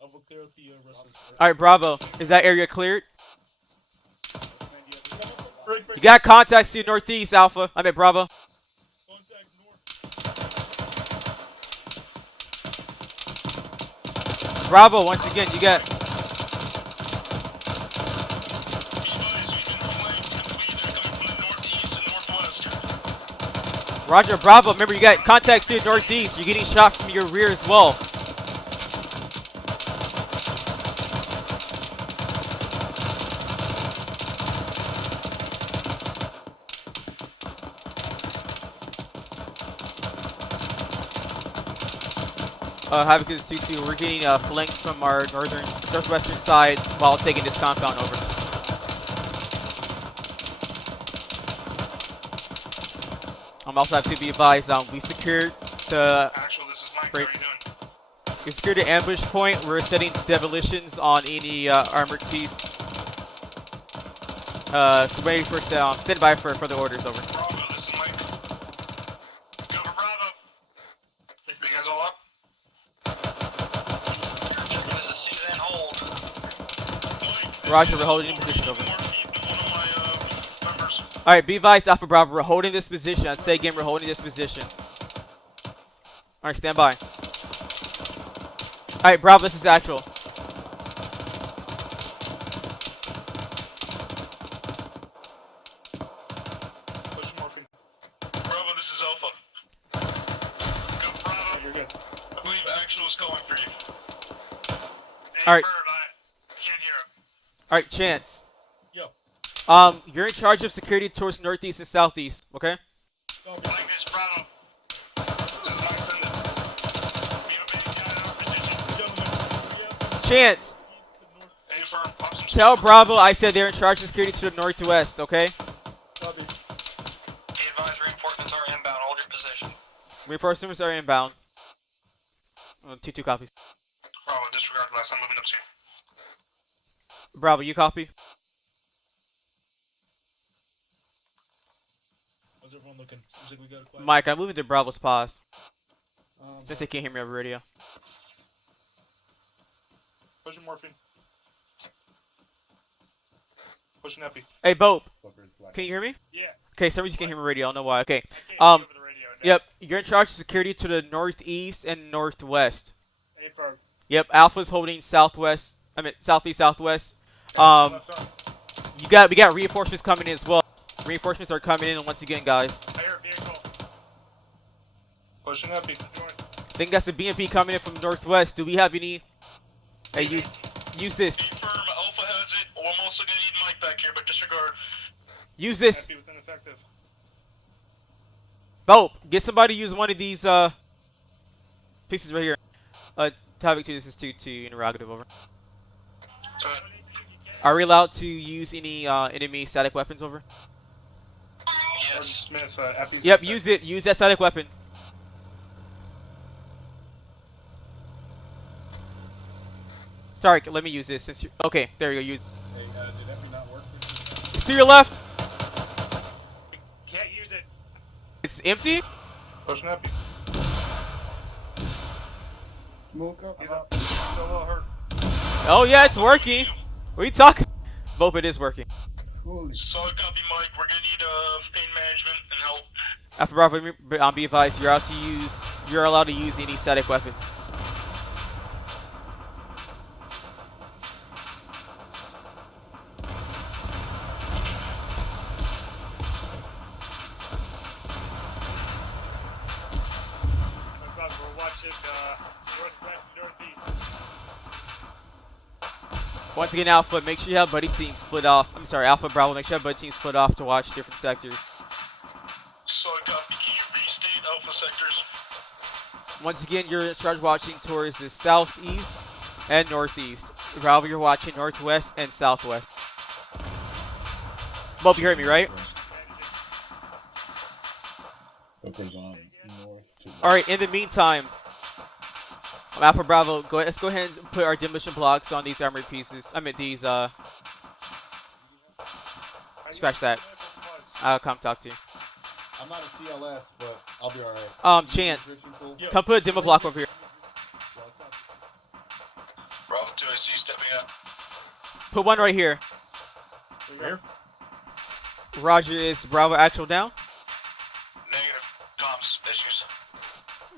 I will clear out the rest of Alright, Bravo. Is that area cleared? Break. You got contacts to your northeast, Alpha. I'm at Bravo. Contact north. Bravo, once again, you got... Roger, Bravo. Remember, you got contacts to your northeast. You're getting shot from your rear as well. Havoc is 2-2. We're getting flanked from our northwestern side while taking this compound over. Also have to be advised, we secured the Actual, this is Mike. How are you doing? we secured the ambush point. We're setting demolitions on any armored piece. So ready for stand by for further orders. Over. Bravo, this is Mike. Cover Bravo. You guys all up? This is a Suzanne hold. Mike, Roger, we're holding in position. Over. one of my members. Alright, be advised, Alpha Bravo. We're holding this position. I say again, we're holding this position. Alright, stand by. Alright, Bravo, this is actual. Push morphine. Bravo, this is Alpha. Go, Bravo. You're good. I believe Actual is calling for you. Alright. Bird, I can't hear him. Alright, Chance. Yo. You're in charge of security towards northeast and southeast, okay? Go, Like this, Bravo. This is not sending. We have a main guy in our position. Chance, Hey, firm, pop some tell Bravo I said they're in charge of security to the northwest, okay? Copy. Be advised, reinforcements are inbound. Hold your position. Reinforcements are inbound. 2-2 copies. Bravo, disregard last. I'm moving up to you. Bravo, you copy? How's everyone looking? Seems like we got a quiet. Mike, I'm moving to Bravo's pause. Since they can't hear me over radio. Pushing morphine. Pushing epi. Hey, Bope, Fucker's black. can you hear me? Yeah. Okay, some reason you can't hear me radio, I don't know why. Okay, I can't hear Um, you over the radio. yep, you're in charge of security to the northeast and northwest. Hey, firm. Yep, Alpha's holding southwest, southeast, southwest. Left arm. We got reinforcements coming in as well. Reinforcements are coming in once again, guys. I hear vehicle. Pushing epi. I think that's a BMP coming in from northwest. Do we have any? Hey, use this. Confirm, Alpha has it. I'm also gonna need Mike back here, but disregard. Use this. Epi was ineffective. Bope, get somebody to use one of these pieces right here. Havoc 2, this is 2-2 interrogative, over. Are we allowed to use any enemy static weapons, over? Sergeant Yes. Smith, epi's Yep, ineffective. use it. Use that static weapon. Sorry, let me use this since you. Okay, there you go. Use. Hey, did Epi not work? It's to your left. Can't use it. It's empty. Pushing epi. Smoke up. He's up. Still a little hurt. Oh yeah, it's working. What are you talking? Bope, it is working. Holy Solid copy, Mike. We're gonna need pain management and help. Alpha Bravo, be advised, you're allowed to use any static weapons. We're watching northwest and northeast. Once again, Alpha, make sure you have buddy teams split off. I'm sorry, Alpha Bravo, make sure you have buddy teams split off to watch different sectors. Solid copy. Can you restate Alpha sectors? Once again, you're in charge watching towards the southeast and northeast. Bravo, you're watching northwest and southwest. Bope, you heard me, right? Fucker's on north to west. Alright, in the meantime, Alpha Bravo, let's go ahead and put our demolition blocks on these armored pieces. These, scratch that. I'll come talk to you. I'm not a CLS, but I'll be alright. Chance, Restriction tool? Yeah. come put a demo block over here. Bravo 2, I see you stepping up. Put one right here. Here. Roger, is Bravo actual down? Negative. Comms issues.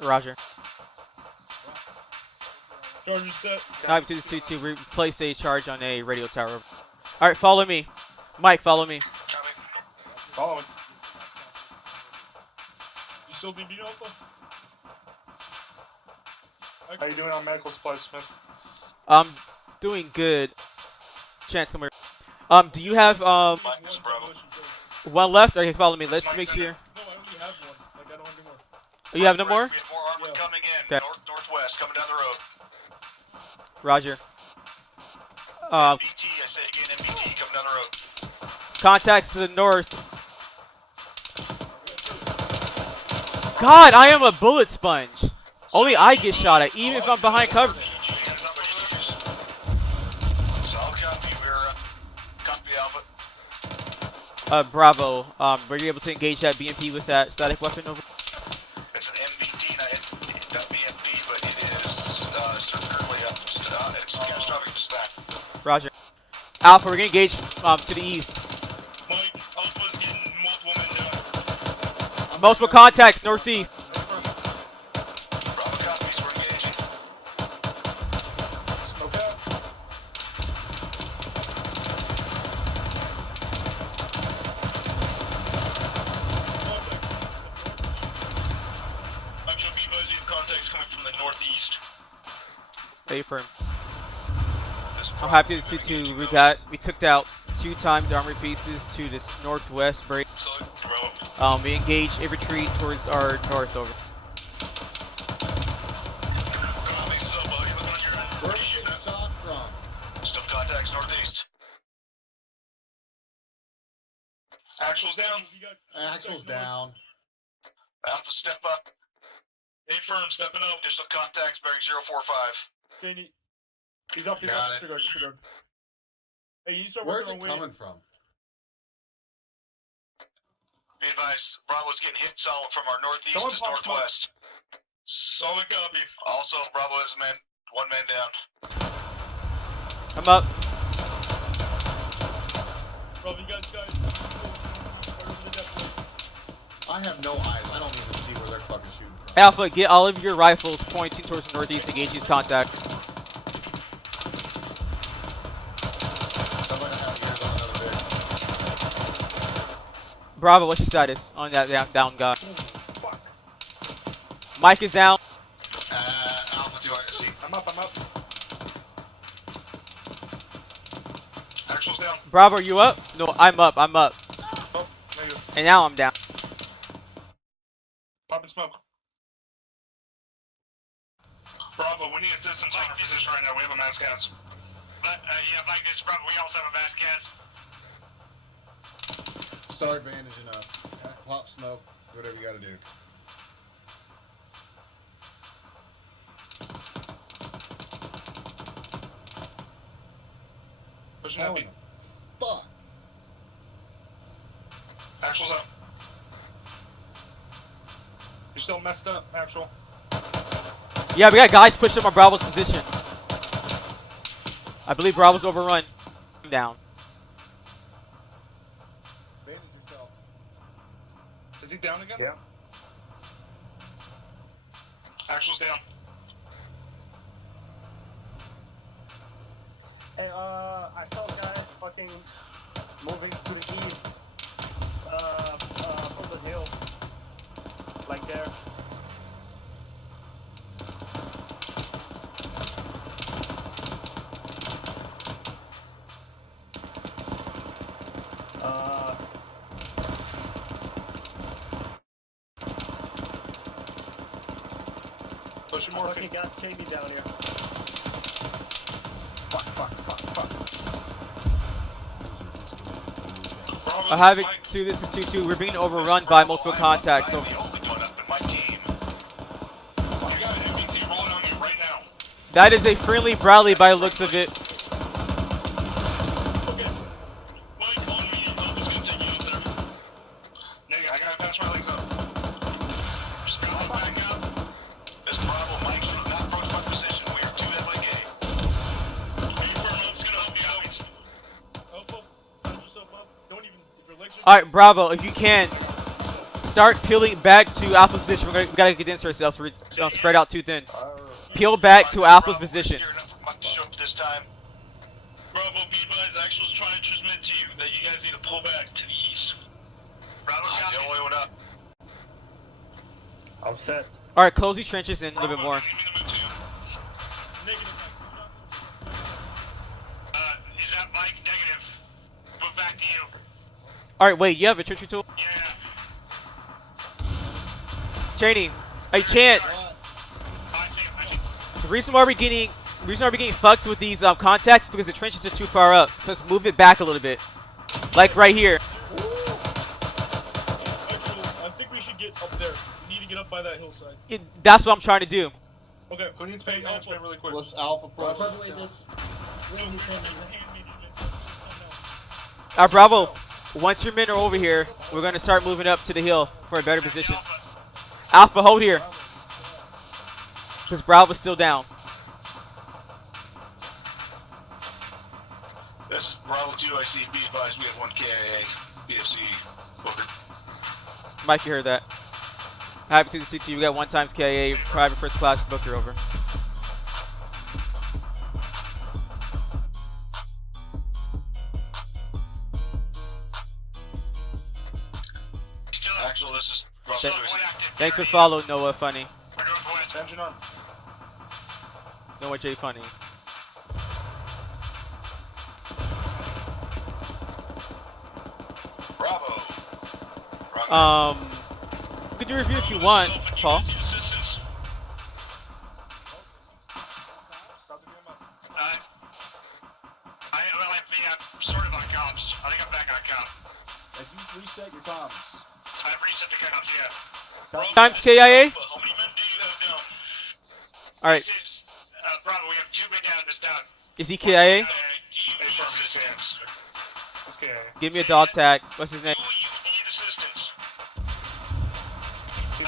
Roger. Charger set. Now to the C2, replace a charge on a radio tower. Alright, follow me. Mike, follow me. Copy. Following. You still need Alpha? How you doing on medical supplies, Smith? I'm doing good. Chance, come here. Do you have Mike, this is Bravo. one left? Okay, follow me. Let's make sure. No, I only have one. Like, I don't have any more. Oh, you have no more? We have more armor Yeah. coming in. Okay. Northwest, coming down the road. Roger. MBT, I say again, MBT, coming down the road. Contacts to the north. God, I am a bullet sponge. Only I get shot at, even if I'm behind cover. Solid copy, we're copy Alpha. Bravo. Were you able to engage that BMP with that static weapon over? It's an MBT, not BMP, but it is currently up. It's catastrophic stack. Roger. Alpha, we're gonna engage to the east. Mike, Alpha's getting Multiple contacts northeast. Bravo copies, we're engaging. Smoke out. I'm sure B-Buzzy contacts coming from the northeast. Affirm. I'm happy to see too. We took out 2 times armor pieces to this northwest break. So, bro. We engaged a retreat towards our north over. Copy, so, you looking on your end? Where's he getting shot from? Still contacts northeast. Actual's down. Axel's down. Alpha, step up. A-firm, stepping up. Additional contacts bearing 045. Danny. He's up, Got it. disregard. Hey, you start Where's working it on Wayne. coming from? Be advised, Bravo's getting hit solid from our northeast Someone to pop northwest. Solid copy. Also, Bravo is one man down. I'm up. Bro, you guys. I have no eyes. I don't even see where they're fucking shooting from. Alpha, get all of your rifles pointing towards the northeast. Engage these contact. Somebody have yours on another bit. Bravo, what's your status on that down guy? Fuck. Mike is down. Alpha 2, I see. I'm up. Actual's down. Bravo, are you up? No, I'm up. Oh, negative. And now I'm down. Popping smoke. Bravo, we need assistance on our position right now. We have a mass gas. Yeah, like this, Bravo, we also have a mass gas. Start bandaging up. Pop smoke. Whatever you gotta do. Pushing that beat. Fuck. Actual's up. You're still messed up, Actual. Yeah, we got guys pushing up on Bravo's position. I believe Bravo's overrun. I'm down. Bandage yourself. Is he down again? Yeah. Actual's down. Hey, I saw guys fucking moving to the east. From the hill. Like there. Pushing I more fucking got Cheney down here. Fuck. Havoc 2, this is 2-2. We're being overrun by multiple contacts. So that is a friendly Bradley by the looks of it. Alright, Bravo, if you can, start peeling back to Alpha's position. We gotta condense ourselves so we're spread out too thin. Peel back to Alpha's position. Bravo, B-Buzz, Actual's trying to transmit to you that you guys need to pull back to the east. Bravo, copy. What up? I'm set. Alright, close these trenches and a little bit more. Is that Mike? Negative. Put back to you. Alright, wait, you have a trencher tool? Yeah. Cheney, hey Chance. I see. The reason why we're getting fucked with these contacts is because the trenches are too far up. So let's move it back a little bit. Like right here. I think we should get up there. We need to get up by that hillside. That's what I'm trying to do. Okay, who needs paint management really quick? Let's Alpha By push. the way, this will be coming. Alright, Bravo. Once your men are over here, we're gonna start moving up to the hill for a better position. Alpha, hold here. Because Bravo's still down. This is Bravo 2, I see. Be advised, we have one KIA, BFC. Over. Mike, you heard that. Happy to the CT. We got 1 times KIA, private first class, Booker over. Actual, this is Thanks for following, Noah Funny. Engine on. Noah J Funny. Bravo. You can do a review if you want, Paul. I'm sort of on comms. I think I'm back on comms. Like, you reset your comms. I've reset the comms, yeah. Times KIA? How many men do you have down? Alright. This is, Bravo, we have 2 men down this town. Is he KIA? It's KIA. Give me a dog tag. What's his name? Who you need assistance? We're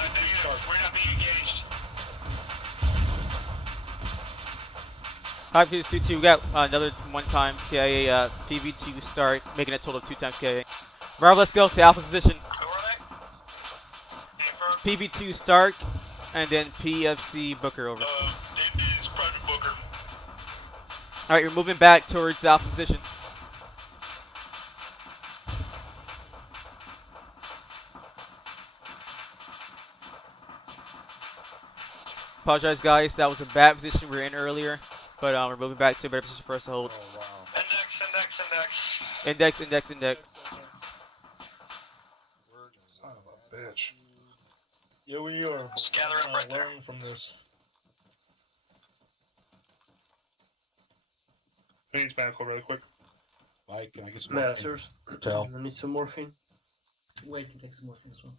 not being engaged. Happy to see you. We got another 1 times KIA PV2 start, making a total of 2 times KIA. Bravo, let's go to Alpha's position. Who are they? PV2 Stark, and then PFC Booker over. It is Private Booker. Alright, you're moving back towards Alpha position. Apologize, guys. That was a bad position we were in earlier, but we're moving back to a better position for us to hold. Oh, wow. Index. Son of a bitch. Yeah, we are. Just gather up right there. Learn from this. I need Spanicle really quick. Mike, can I get some more? Masters. Tell. I need some morphine. Wait, can take some more things as well.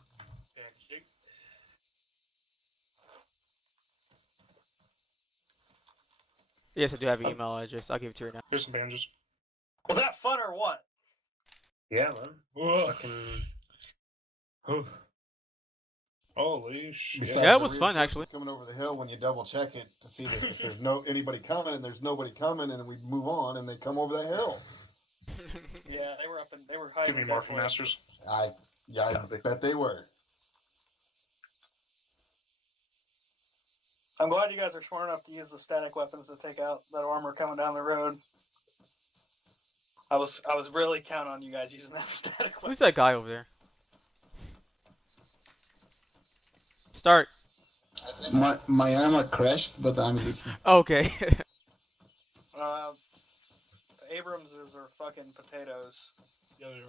Yes, I do have your email address. I'll give it to her now. Here's some bandages. Was that fun or what? Yeah, man. Ugh. Fucking. Holy shit. Besides Yeah, it the was fun, reinforcements actually. Coming over the hill when you double check it to see that if there's anybody coming and there's nobody coming, and we move on and they come over the hill. Yeah, they were up and they were hiding. Give me Morphin Masters. I bet they were. I'm glad you guys are smart enough to use the static weapons to take out that armor coming down the road. I was really counting on you guys using that static weapon. Who's that guy over there? Start. My armor crashed, but I'm listening. Okay. Abramses are fucking potatoes. Yeah, they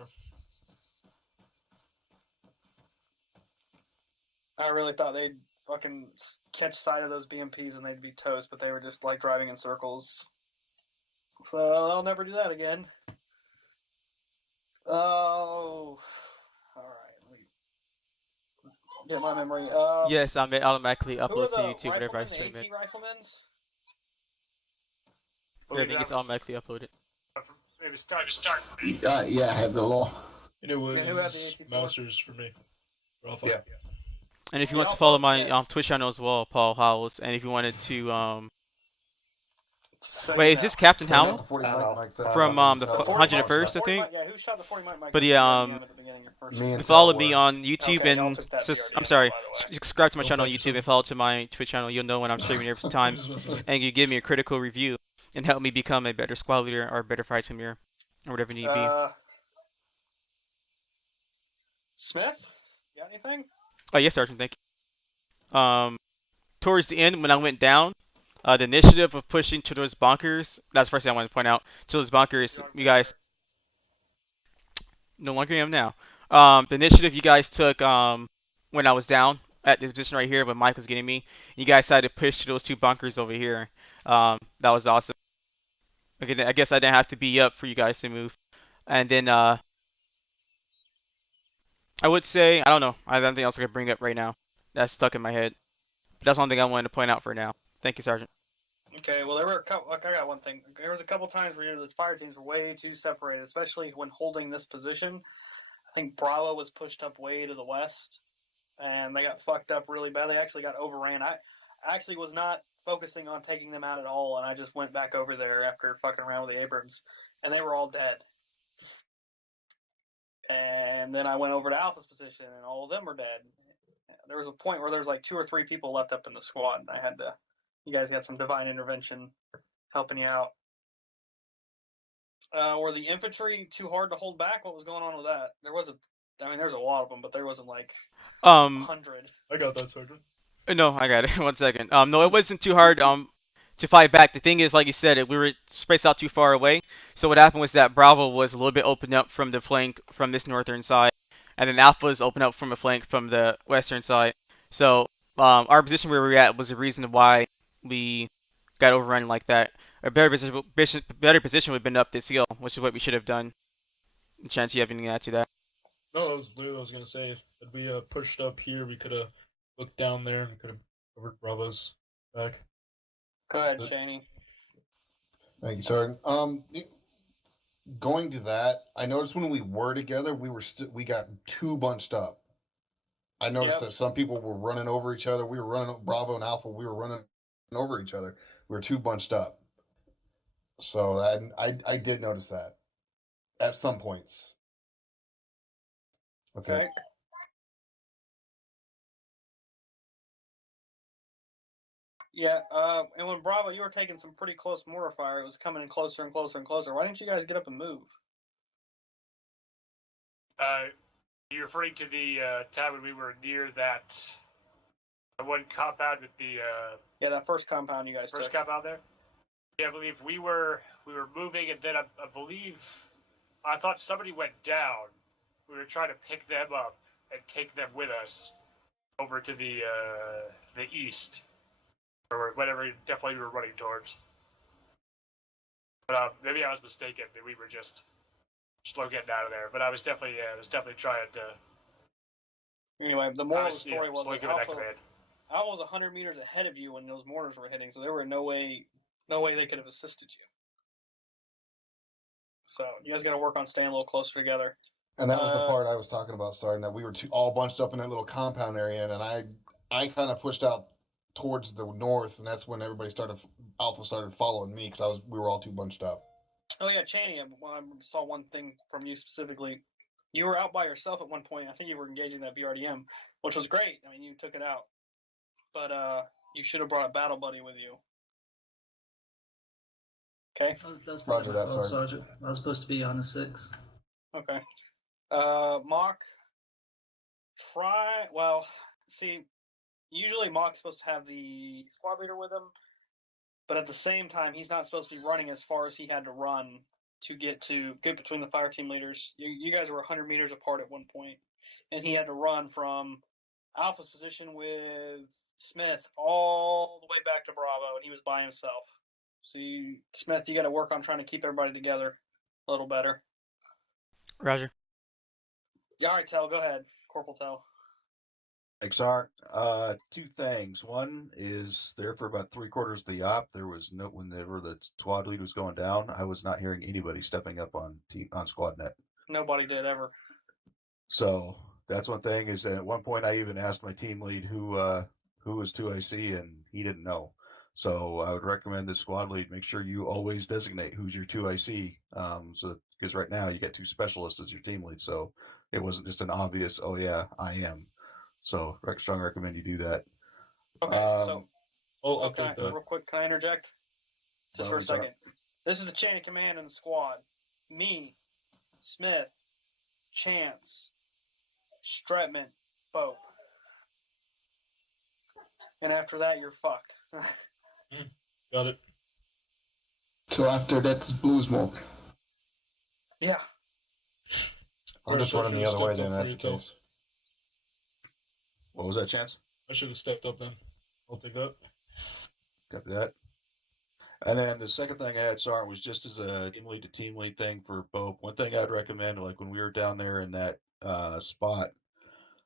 are. I really thought they'd fucking catch sight of those BMPs and they'd be toast, but they were just like driving in circles. So I'll never do that again. Oh, all right. Get my memory. Yes, I'm automatically who are upload to the YouTube whenever I riflemen, stream the it. AT riflemen's? Everything gets automatically uploaded. Maybe start. Yeah, I have the law. And it was Okay, who had the 84? Masters for me. Ralph. Yeah. And if you We want to all follow both my guessed. Twitch channel as well, Paul Howells, and if you wanted to So wait, you is know. this Captain Turn out Howell? the 40 mic mics that From, fucking the tell. 101st, I 40 think? mic- Yeah, who shot the 40 mic? But at the beginning of first? Me and Follow Tell me were. on YouTube Okay, y'all and took that I'm BRDM, sorry, by the way. subscribe to my Don't channel on touch YouTube it. and follow to my Twitch channel. You'll know when I'm streaming every time, and you give me a critical review and help me become a better squad leader or a better fight team leader or whatever you need be. Smith, you got anything? Oh yes, Sergeant, thank you. Towards the end when I went down, the initiative of pushing to those bunkers. That's the first thing I wanted to point out. To those bunkers, you guys. No longer am now. The initiative you guys took when I was down at this position right here when Mike was getting me, you guys decided to push to those 2 bunkers over here. That was awesome. Again, I guess I didn't have to be up for you guys to move. And then I would say, I don't know, I have nothing else I could bring up right now. That's stuck in my head. But that's one thing I wanted to point out for now. Thank you, Sergeant. Okay, well, there were a couple. Like, I got one thing. There was a couple times where the fire teams were way too separated, especially when holding this position. I think Bravo was pushed up way to the west, and they got fucked up really bad. They actually got overran. I actually was not focusing on taking them out at all, and I just went back over there after fucking around with the Abrams, and they were all dead. And then I went over to Alpha's position, and all of them were dead. There was a point where there was like 2 or 3 people left up in the squad, and I had to. You guys got some divine intervention helping you out. Were the infantry too hard to hold back? What was going on with that? There's a lot of them, but there wasn't like 100. I got that, Sergeant. No, I got it. 1 second. No, it wasn't too hard to fight back. The thing is, like you said, we were spaced out too far away. So what happened was that Bravo was a little bit opened up from the flank from this northern side, and then Alpha was opened up from a flank from the western side. So our position where we were at was the reason why we got overrun like that. A better position would have been up this hill, which is what we should have done. Chance, you have anything to add to that? No, that was literally what I was gonna say. If we pushed up here, we could have looked down there and could have covered Bravo's back. Go ahead, Shaney. Thank you, Sergeant. Going to that, I noticed when we were together, we got too bunched up. I noticed that some people were running over each other. We were running Bravo and Alpha. We were running over each other. We were too bunched up. So I did notice that at some points. That's it. Yeah, and when Bravo, you were taking some pretty close mortar fire. It was coming in closer and closer and closer. Why didn't you guys get up and move? You're referring to the time when we were near that one compound with the Yeah, that first compound you guys took. compound there. Yeah, I believe we were moving, and then I believe I thought somebody went down. We were trying to pick them up and take them with us over to the east, or whatever. Definitely we were running towards. But maybe I was mistaken. We were just slow getting out of there. But I was definitely trying to. Anyway, the moral of the story was like Alpha was 100 meters ahead of you when those mortars were hitting, so there were no way they could have assisted you. So you guys got to work on staying a little closer together. And that was the part I was talking about, starting that we were all bunched up in that little compound area, and I kind of pushed out towards the north, and that's when Alpha started following me because we were all too bunched up. Oh yeah, Chaney, I saw one thing from you specifically. You were out by yourself at one point. I think you were engaging that BRDM, which was great. I mean, you took it out, but you should have brought a battle buddy with you. Okay. That's Roger that, Sergeant. I was supposed to be on a 6. Okay. Mock. Usually Mock's supposed to have the squad leader with him, but at the same time, he's not supposed to be running as far as he had to run to get between the fire team leaders. You guys were 100 meters apart at one point, and he had to run from Alpha's position with Smith all the way back to Bravo, and he was by himself. So, Smith, you got to work on trying to keep everybody together a little better. Roger. Yeah, all right, Tell, go ahead. Corporal Tell. XR, 2 things. One is there for about 3/4 of the op. There was whenever the squad lead was going down, I was not hearing anybody stepping up on squad net. Nobody did ever. So that's one thing. Is that at one point I even asked my team lead who was 2IC, and he didn't know. So I would recommend the squad lead make sure you always designate who's your 2IC. Because right now you got 2 specialists as your team lead, so it wasn't just an obvious, oh yeah, I am. So strong recommend you do that. Okay, real quick, can I interject? Just for a second. This is the chain of command in the squad. Me, Smith, Chance, Stretman, Pope. And after that, you're fucked. Got it. So after that, it's blue smoke. Yeah. I'm just running the other way then, that's the case. What was that, Chance? I should have stepped up then. I'll take that. Copy that. And then the second thing I had, Sergeant, was just as a team lead to team lead thing for Pope. One thing I'd recommend, like when we were down there in that spot,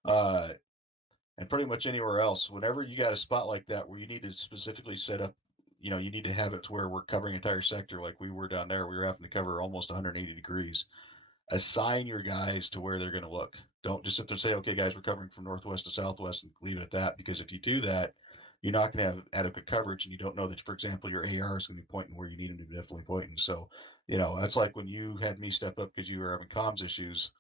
and pretty much anywhere else, whenever you got a spot like that where you need to specifically set up, you need to have it to where we're covering entire sector like we were down there. We were having to cover almost 180 degrees. Assign your guys to where they're going to look. Don't just sit there and say, okay, guys, we're covering from northwest to southwest and leave it at that. Because if you do that, you're not going to have adequate coverage, and you don't know that, for example, your AR is going to be pointing where you need them to be definitely pointing. So, that's like when you had me step up because you were having comms issues.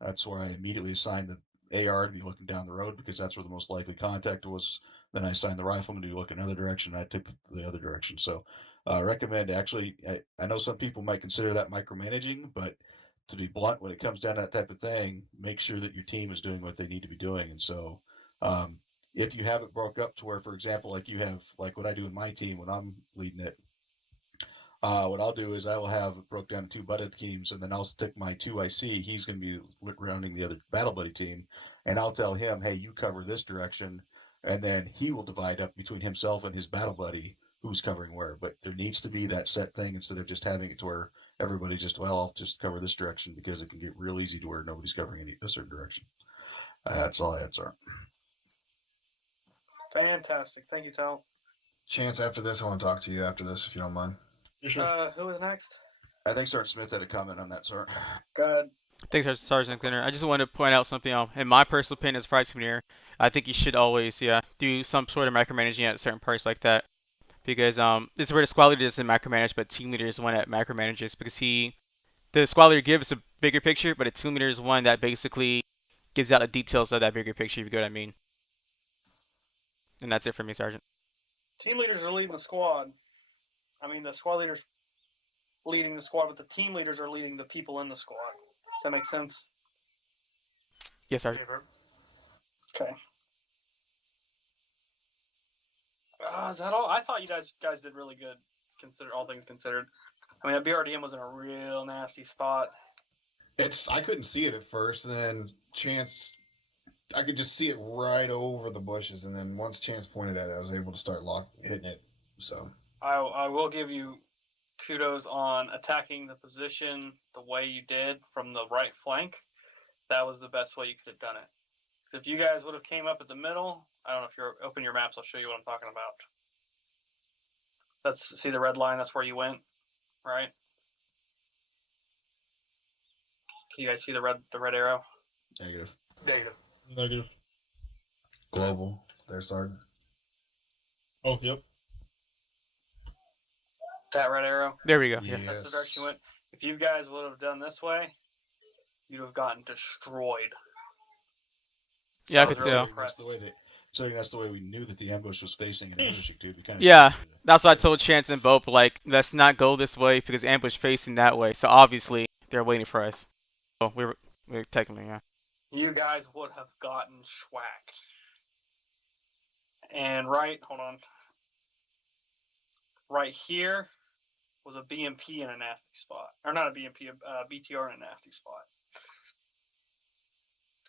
That's where I immediately assigned the AR to be looking down the road because that's where the most likely contact was. Then I assigned the rifleman to look another direction. I took the other direction. So, recommend actually. I know some people might consider that micromanaging, but to be blunt, when it comes down to that type of thing, make sure that your team is doing what they need to be doing. And so, if you have it broke up to where, for example, like you have, like what I do in my team when I'm leading it, what I'll do is I will have it broke down to 2 buddy teams, and then I'll stick my 2 IC. He's going to be rounding the other battle buddy team, and I'll tell him, hey, you cover this direction, and then he will divide up between himself and his battle buddy who's covering where. But there needs to be that set thing instead of just having it to where everybody just, well, I'll just cover this direction because it can get real easy to where nobody's covering a certain direction. That's all I had, sir. Fantastic. Thank you, Tal. Chance, after this, I want to talk to you after this, if you don't mind. Who is next? I think Sergeant Smith had a comment on that, sir. Good. Thanks, Sergeant Glinner. I just wanted to point out something. In my personal opinion, as a private engineer, I think you should always, do some sort of micromanaging at certain parts like that, because this is where the squad leader doesn't micromanage, but team leader is the one that micromanages, because the squad leader gives a bigger picture, but a team leader is one that basically gives out the details of that bigger picture. If you get what I mean. And that's it for me, Sergeant. Team leaders are leading the squad. I mean, the squad leaders leading the squad, but the team leaders are leading the people in the squad. Does that make sense? Yes, Sergeant. Okay. Is that all? I thought you guys did really good, all things considered. I mean, that BRDM was in a real nasty spot. I couldn't see it at first, and then Chance, I could just see it right over the bushes, and then once Chance pointed at it, I was able to start hitting it. So I will give you kudos on attacking the position the way you did from the right flank. That was the best way you could have done it. If you guys would have came up at the middle, I don't know if you're open your maps, I'll show you what I'm talking about. See the red line, that's where you went, right? Can you guys see the red arrow? Negative. Global, there, Sergeant. Oh, yep. That red arrow? There we go. Yes. Yeah. That's the direction you went. If you guys would have done this way, you'd have gotten destroyed. Yeah, I could tell. That's the way we knew that the ambush was facing an ambushing too. Yeah, that's what I told Chance and Bope, like, let's not go this way because ambush facing that way. So obviously they're waiting for us. So we were technically, yeah. You guys would have gotten schwacked. And hold on. Right here was a BMP in a nasty spot. Or not a BMP, a BTR in a nasty spot.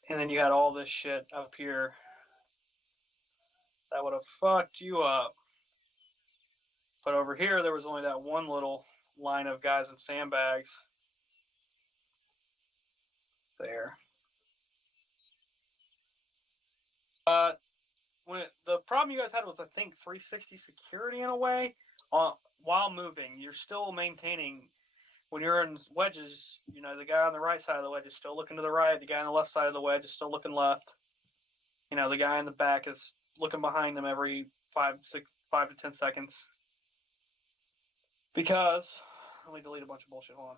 And then you had all this shit up here that would have fucked you up. But over here, there was only that one little line of guys in sandbags. There. The problem you guys had was, I think, 360 security in a way. While moving, you're still maintaining. When you're in wedges, the guy on the right side of the wedge is still looking to the right. The guy on the left side of the wedge is still looking left. The guy in the back is looking behind them every 5 to 10 seconds. Because, let me delete a bunch of bullshit. Hold on.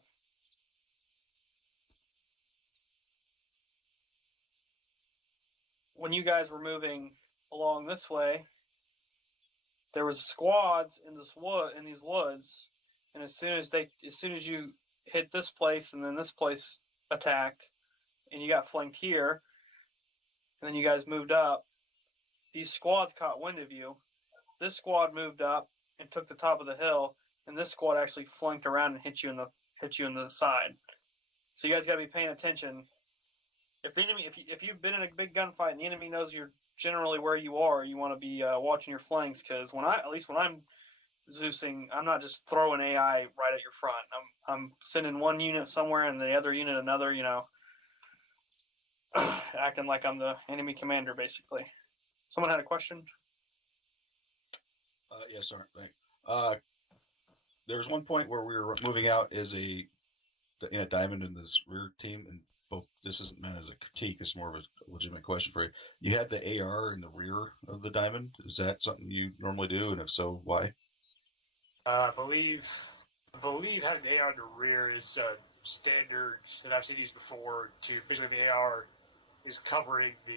When you guys were moving along this way, there was squads in these woods, and as soon as you hit this place and then this place attacked, and you got flanked here, and then you guys moved up, these squads caught wind of you. This squad moved up and took the top of the hill, and this squad actually flanked around and hit you in the side. So you guys got to be paying attention. If you've been in a big gunfight and the enemy knows you're generally where you are, you want to be watching your flanks, because when I'm Zeusing, I'm not just throwing AI right at your front. I'm sending one unit somewhere and the other unit another. Acting like I'm the enemy commander, basically. Someone had a question? Yes, sir. Thanks. There was one point where we were moving out as a diamond in this rear team, and this isn't meant as a critique. It's more of a legitimate question for you. You had the AR in the rear of the diamond. Is that something you normally do, and if so, why? I believe having the AR in the rear is standard that I've seen used before to basically the AR covering the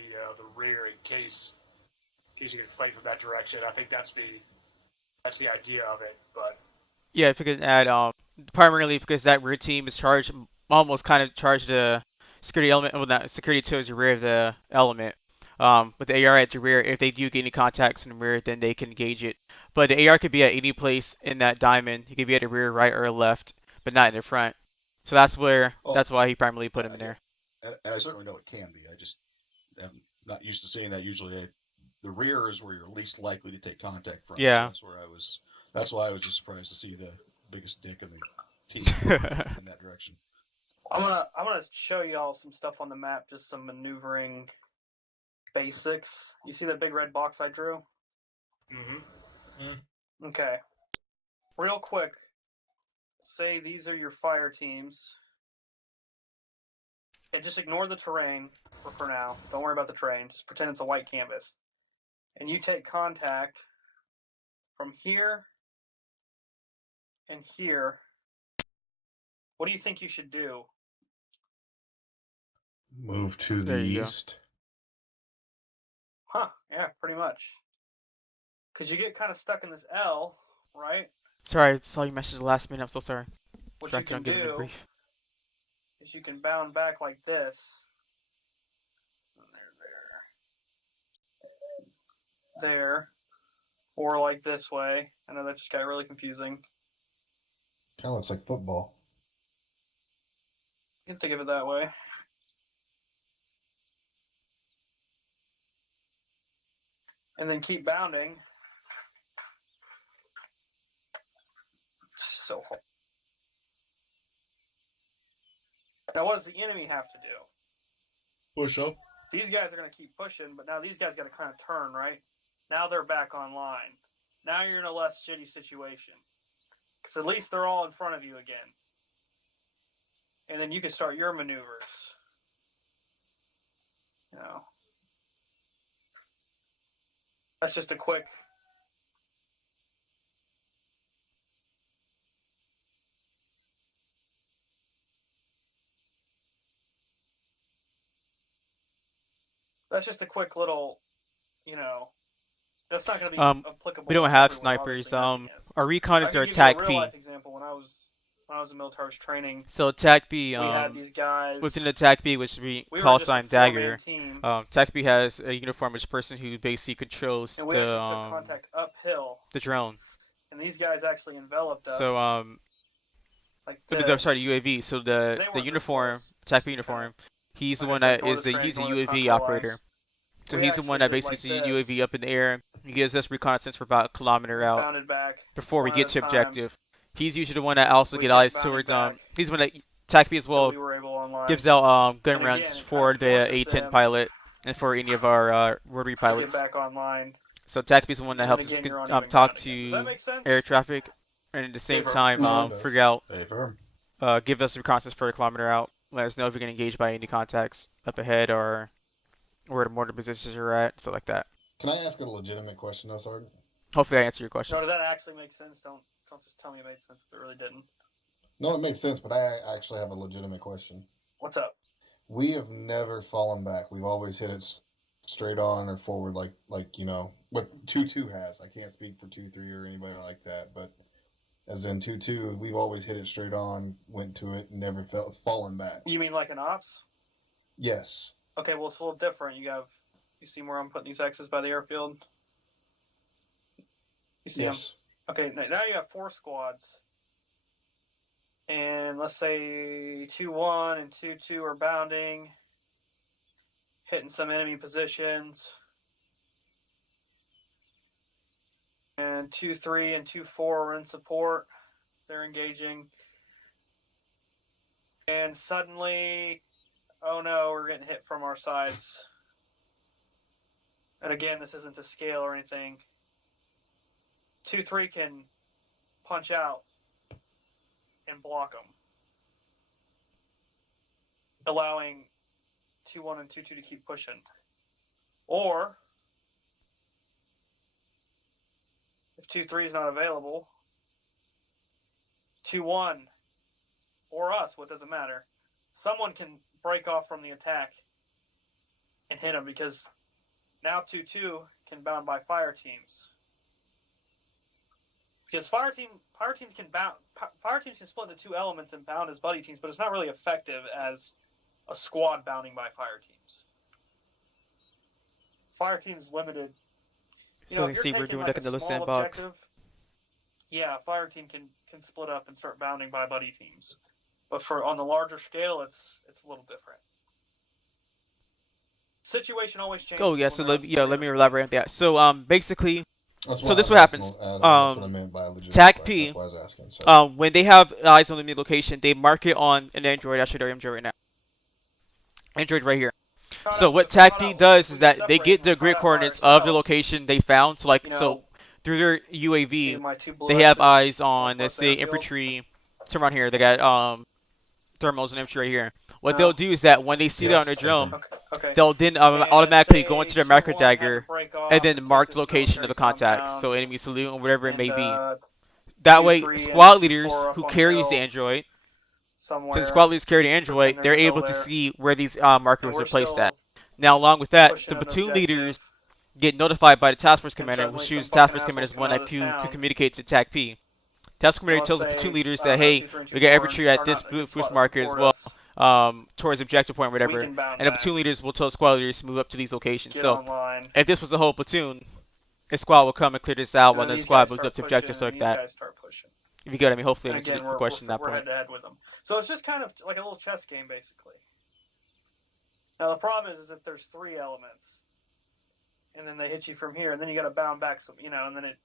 rear in case you can fight from that direction. I think that's the idea of it. But Yeah, if you could add primarily because that rear team is charged, almost kind of charged the security element, well, not security towards the rear of the element. With the AR at the rear, if they do get any contacts from the rear, then they can engage it. But the AR could be at any place in that diamond. It could be at the rear, right, or left, but not in the front. So that's why he primarily put him in there. And I certainly know it can be. I just am not used to saying that. Usually, the rear is where you're least likely to take contact from. Yeah. So that's why I was just surprised to see the biggest dick in the team in that direction. I'm gonna show y'all some stuff on the map, just some maneuvering basics. You see that big red box I drew? Okay. Real quick, say these are your fire teams. And just ignore the terrain for now. Don't worry about the terrain. Just pretend it's a white canvas. And you take contact from here and here. What do you think you should do? Move to the east. Huh, yeah, pretty much. Because you get kind of stuck in this L, right? Sorry, I saw you message the last minute. I'm so sorry. What you can do is you can bound back like this. There. Or like this way. I know that just got really confusing. Kind of looks like football. You can think of it that way. And then keep bounding. So hard. Now what does the enemy have to do? Push up. These guys are going to keep pushing, but now these guys got to kind of turn, right? Now they're back online. Now you're in a less shitty situation. Because at least they're all in front of you again. And then you can start your maneuvers. You know. That's just a quick... That's just a quick little, you know... That's not going to be applicable. We don't have snipers. Our recon is our TAC P. Example, when I was in military training. So TAC B, we had these guys. within the TAC B, which we call sign Dagger. TAC B has a uniform, which person who basically controls took contact uphill. The drone. And these guys actually enveloped us. So like sorry, UAV. So the uniform, TAC B uniform, he's the one that he's a UAV operator. So he's the one that basically sees UAV up in the air. He gives us reconnaissance for about a kilometer out before we get to objective. He's usually the one that also get eyes towards he's the one that TAC B as well gives out gun rounds for the A10 pilot and for any of our rotary pilots. So TAC B is the one that helps us talk to air traffic and at the same time figure out give us reconnaissance for a kilometer out. Let us know if we can engage by any contacts up ahead or where the mortar positions are at, stuff like that. Can I ask a legitimate question though, Sergeant? Hopefully I answer your question. No, does that actually make sense? Don't just tell me it made sense if it really didn't. No, it makes sense, but I actually have a legitimate question. What's up? We have never fallen back. We've always hit it straight on or forward like you know, what 2-2 has. I can't speak for 2-3 or anybody like that, but as in 2-2, we've always hit it straight on, went to it, never fallen back. You mean like an ops? Yes. Okay, well, it's a little different. You see where I'm putting these X's by the airfield? You see them? Okay, now you have 4 squads. And let's say 2-1 and 2-2 are bounding, hitting some enemy positions. And 2-3 and 2-4 are in support. They're engaging. And suddenly... oh no, we're getting hit from our sides. And again, this isn't to scale or anything. 2-3 can punch out and block them, allowing 2-1 and 2-2 to keep pushing. Or, if 2-3 is not available, 2-1 or us, what does it matter? Someone can break off from the attack and hit them, because now 2-2 can bound by fire teams. Because fire teams can split into two elements and bound as buddy teams, but it's not really effective as a squad bounding by fire teams. Fire teams limited. So I see we're doing like another sandbox. Yeah, fire team can split up and start bounding by buddy teams, but on the larger scale, it's a little different. Situation always changes. Oh yeah, so let me elaborate on that. So basically, so this is what happens. That's what I meant by legit. TAC P. That's why I was asking. So. When they have eyes on the location, they mark it on an Android. Actually, their Android right now. Android right here. So what TAC P does is that they get the grid coordinates of the location they found. So so through their UAV, they have eyes on, let's say, infantry. Turn around here. They got thermals and infantry right here. What they'll do is that when they see that on their drone, they'll then automatically go into their macro dagger and then mark the location of the contact. So enemy salute or whatever it may be. That way, squad leaders who carries the Android, since squad leaders carry the Android, they're able to see where these markers are placed at. Now, along with that, the platoon leaders get notified by the task force commander, which chooses task force commander as one that could communicate to TAC P. Task commander tells the platoon leaders that, hey, we got infantry at this force marker as well, towards objective point or whatever, and the platoon leaders will tell squad leaders to move up to these locations. So, if this was the whole platoon, a squad will come and clear this out while the squad moves up to objectives like that. If you get what I mean, hopefully I answered the question at that point. Head to head with them. So it's just kind of like a little chess game, basically. Now the problem is if there's three elements, and then they hit you from here, and then you got to bound back some, and then it.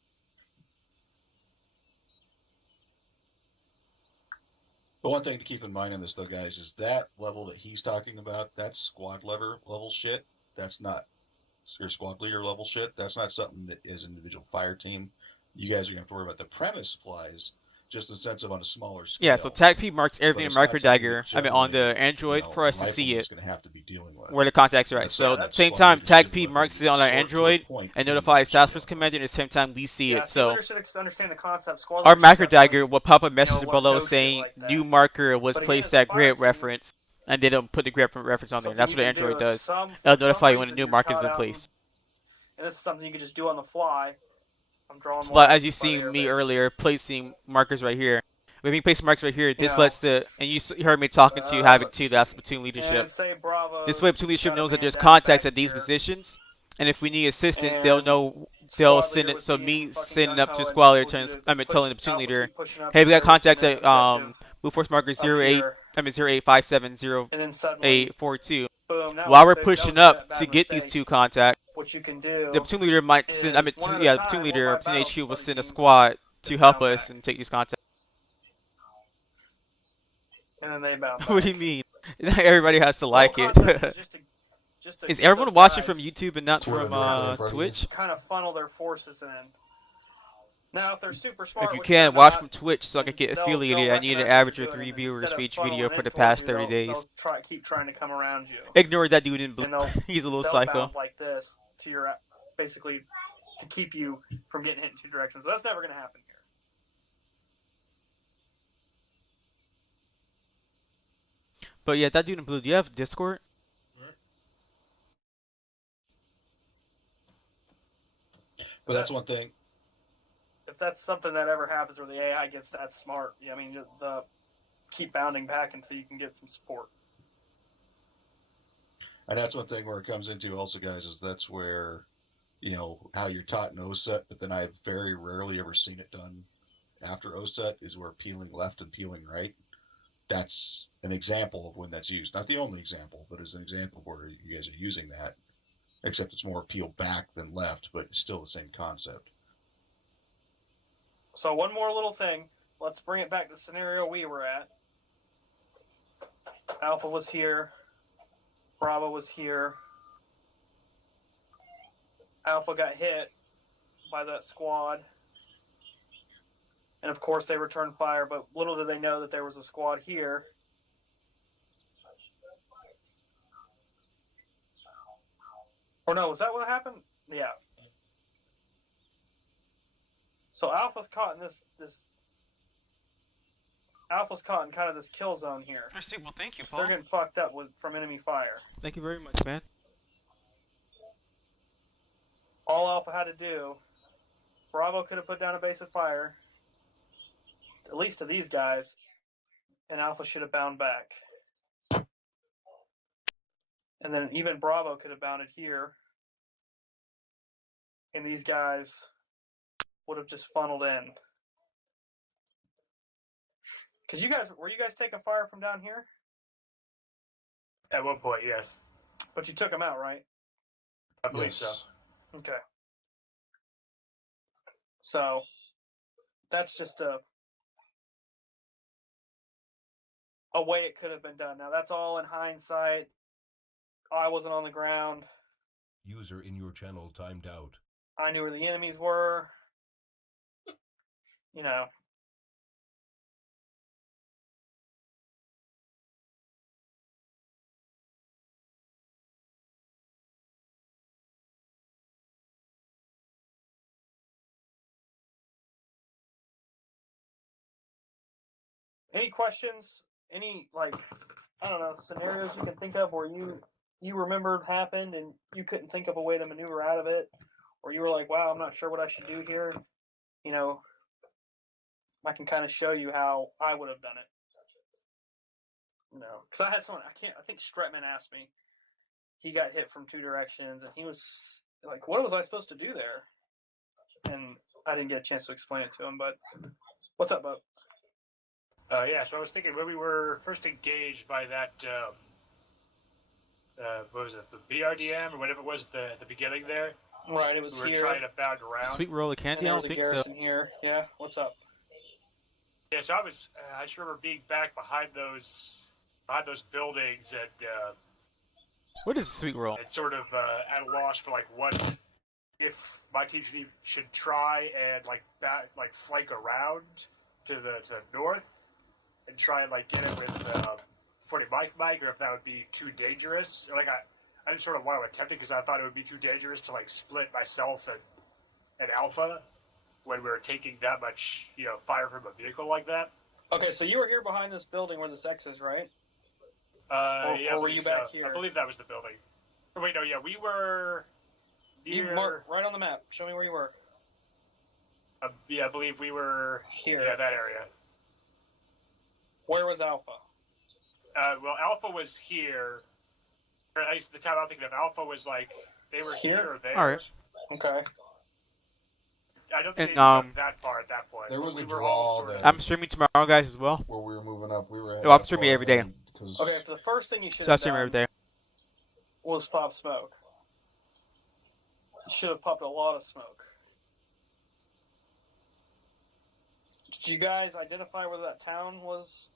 The one thing to keep in mind on this, though, guys, is that level that he's talking about, that's squad level shit. That's not your squad leader level shit. That's not something that is an individual fire team. You guys are going to have to worry about. The premise applies just in the sense of on a smaller scale. Yeah, so TAC P marks everything in micro dagger, on the Android for us to see it, where the contacts are at. So at the same time, TAC P marks it on our Android and notifies task force commander, and at the same time we see it. So our micro dagger will pop a message below saying new marker was placed at grid reference, and then it'll put the grid reference on there. And that's what the Android does. It'll notify you when a new marker has been placed. And this is something you can just do on the fly. So as you see me earlier, placing markers right here. When we place markers right here, this lets the, and you heard me talking to Havoc too, that's platoon leadership. This way platoon leadership knows that there's contacts at these positions, and if we need assistance, they'll know, they'll send it, so me sending up to squad leader, telling the platoon leader, hey, we got contacts at blue force marker 08570842. While we're pushing up to get these two contacts, what you can do, the platoon leader might send, the platoon leader or platoon HQ will send a squad to help us and take these contacts. And then they bounce. What do you mean? Everybody has to like it. Is everyone watching from YouTube and not from Twitch? Kind of funnel their forces in. Now, if they're super smart, if you can, watch from Twitch so I can get affiliated. I need an average of 3 viewers for each video for the past 30 days. They'll keep trying to come around you. Ignore that dude in blue. He's a little psycho. Like this to your, basically, to keep you from getting hit in two directions. But that's never going to happen here. But yeah, that dude in blue, do you have Discord? But that's one thing. If that's something that ever happens where the AI gets that smart, I mean, keep bounding back until you can get some support. And that's one thing where it comes into also, guys, is that's where, how you're taught in OSET, but then I've very rarely ever seen it done after OSET, is where peeling left and peeling right. That's an example of when that's used. Not the only example, but as an example where you guys are using that, except it's more peel back than left, but it's still the same concept. So one more little thing. Let's bring it back to the scenario we were at. Alpha was here. Bravo was here. Alpha got hit by that squad. And of course they returned fire, but little did they know that there was a squad here. Or no, was that what happened? Yeah. So Alpha's caught in Alpha's caught in kind of this kill zone here. I see. Well, thank you, Paul. They're getting fucked up from enemy fire. Thank you very much, man. all Alpha had to do, Bravo could have put down a base of fire, at least to these guys, and Alpha should have bound back. And then even Bravo could have bounded here, and these guys would have just funneled in. Because were you guys taking fire from down here? At one point, yes. But you took them out, right? I believe so. Okay. So that's just a way it could have been done. Now that's all in hindsight. I wasn't on the ground. User in your channel timed out. I knew where the enemies were. You know. Any questions? Any, like, I don't know, scenarios you can think of where you remembered happened and you couldn't think of a way to maneuver out of it? Or you were like, wow, I'm not sure what I should do here. You know, I can kind of show you how I would have done it. You know, because I had someone, I think Stretman asked me. He got hit from two directions and he was like, what was I supposed to do there? And I didn't get a chance to explain it to him, but what's up, bud? Yeah, so I was thinking when we were first engaged by that, what was it, the BRDM or whatever it was at the beginning there? Right, it was we were here. Trying to bound around. Sweet roll of candy? I don't think so. Here. Yeah, what's up? Yeah, so I just remember being back behind those buildings and what is sweet roll? and sort of at a loss for like what if my team should try and like flank around to the north and try and like get it with 40 Mike, or if that would be too dangerous. Like I just sort of want to attempt it because I thought it would be too dangerous to like split myself and Alpha when we were taking that much, fire from a vehicle like that. Okay, so you were here behind this building where this X is, right? Yeah. Or were you back here? I believe that was the building. Or wait, no, yeah, we were near... You marked right on the map. Show me where you were. Yeah, I believe we were here. Yeah, that area. Where was Alpha? Well, Alpha was here. Or at least the time I'm thinking of, Alpha was like, they were here or there. All right. Okay. I don't think And, they got that far at that point. There was a were draw there. I'm streaming tomorrow, guys, as well. Where we were moving up, we were. No, I'm streaming every day. Okay, for the first thing you should So I have stream every day. was pop smoke. You should have popped a lot of smoke. Did you guys identify where that town was?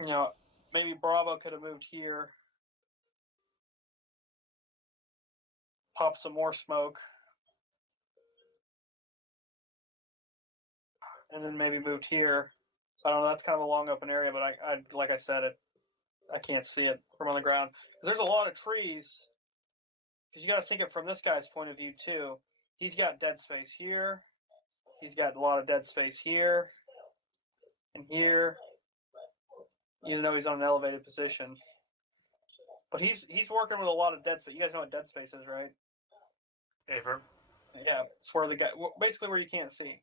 You know, maybe Bravo could have moved here. Pop some more smoke. And then maybe moved here. I don't know, that's kind of a long open area, but I like I said, I can't see it from on the ground. Because there's a lot of trees. Because you got to think it from this guy's point of view, too. He's got dead space here. He's got a lot of dead space here. And here. Even though he's on an elevated position. But he's working with a lot of dead space. You guys know what dead space is, right? Aver. Yeah, it's where the guy, basically where you can't see.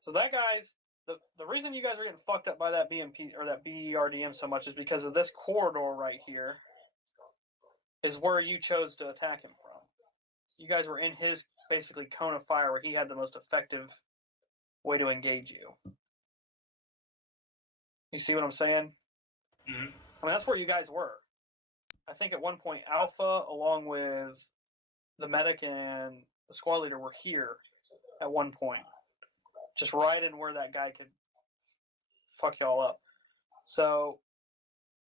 So that guy's, the reason you guys are getting fucked up by that BMP or that BERDM so much is because of this corridor right here is where you chose to attack him from. You guys were in his basically cone of fire where he had the most effective way to engage you. You see what I'm saying? Mm-hmm. I mean, that's where you guys were. I think at one point Alpha, along with the medic and the squad leader, were here at one point. Just right in where that guy could fuck y'all up. So,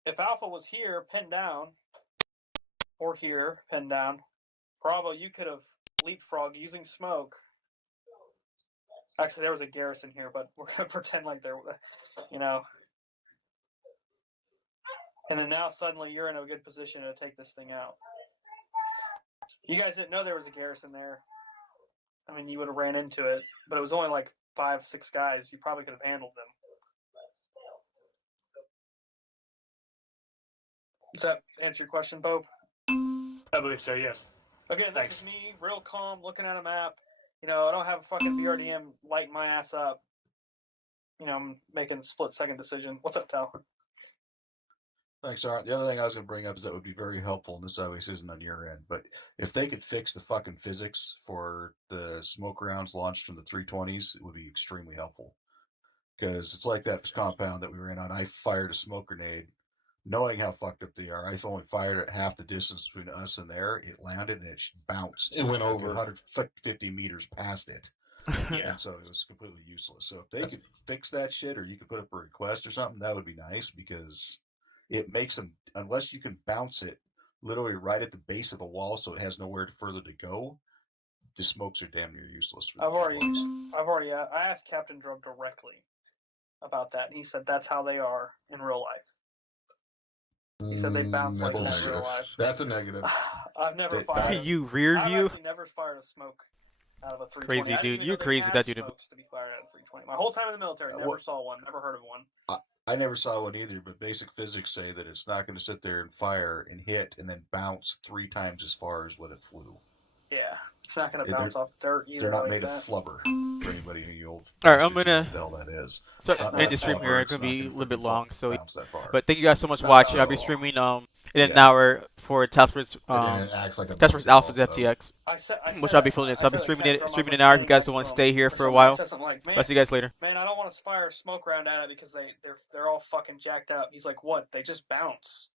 if Alpha was here, pinned down, or here, pinned down, Bravo, you could have leapfrogged using smoke. Actually, there was a garrison here, but we're going to pretend like there was, And then now suddenly you're in a good position to take this thing out. You guys didn't know there was a garrison there. I mean, you would have ran into it, but it was only like 5-6 guys. You probably could have handled them. Does that answer your question, Bo? I believe so, yes. Again, this Thanks. is me, real calm, looking at a map. You know, I don't have a fucking BRDM lighting my ass up. You know, I'm making a split-second decision. What's up, Tal? Thanks, Art. The other thing I was going to bring up is that would be very helpful, and this obviously isn't on your end, but if they could fix the fucking physics for the smoke rounds launched from the 320s, it would be extremely helpful. Because it's like that compound that we ran on. I fired a smoke grenade, knowing how fucked up they are. I only fired at half the distance between us and there. It landed and it bounced. It went like over. 150 meters past it. Yeah. And so it was completely useless. So if they could fix that shit, or you could put up a request or something, that would be nice, because it makes them, unless you can bounce it literally right at the base of a wall so it has nowhere further to go, the smokes are damn near useless for I've already, 320s. I asked Captain Drug directly about that, and he said that's how they are in real life. He said they bounce like that in real life. That's a negative. I've never fired. You rear I've view? actually never fired a smoke out of a 320. Crazy, I didn't dude. even You're know they crazy had that dude. smokes to be fired out of 320. My whole time in the military, never saw one. Never heard of one. I never saw one either, but basic physics say that it's not going to sit there and fire and hit and then bounce 3 times as far as what it flew. Yeah, it's not going to bounce off dirt either. They're not like made that. of flubber. For anybody who All right, I'm know gonna what the hell that is. start Not end made the of stream flubber, here. It's it's gonna not be a gonna little bit freaking long, so bounce that far. but thank you guys so much It's for not watching. I'll that be far. streaming in an Yeah. hour for Task Force And it acts like a Task Force ball, Alpha's so. FTX, I said which I'll be filming it. So I'll be streaming in an hour. If you guys don't want to stay here for a while, I'll see you guys later. Man, I don't want to fire a smoke round at it because they're all fucking jacked up. He's like, what? They just bounce.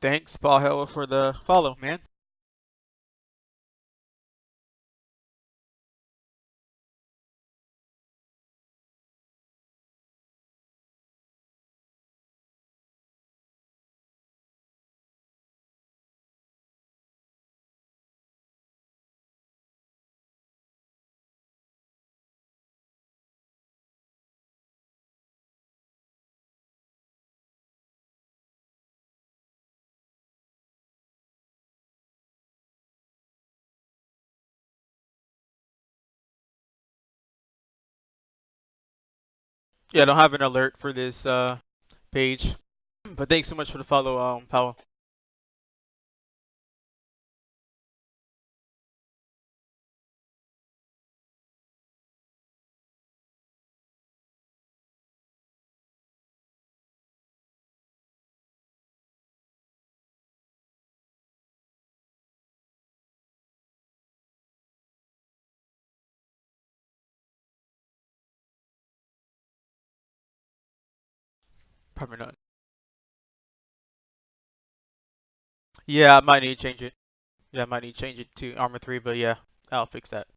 Thanks, Paul Hella, for the follow, man. Yeah, I don't have an alert for this page, but thanks so much for the follow, Powell. Probably not. Yeah, I might need to change it. Yeah, I might need to change it to Armor 3, but yeah, I'll fix that.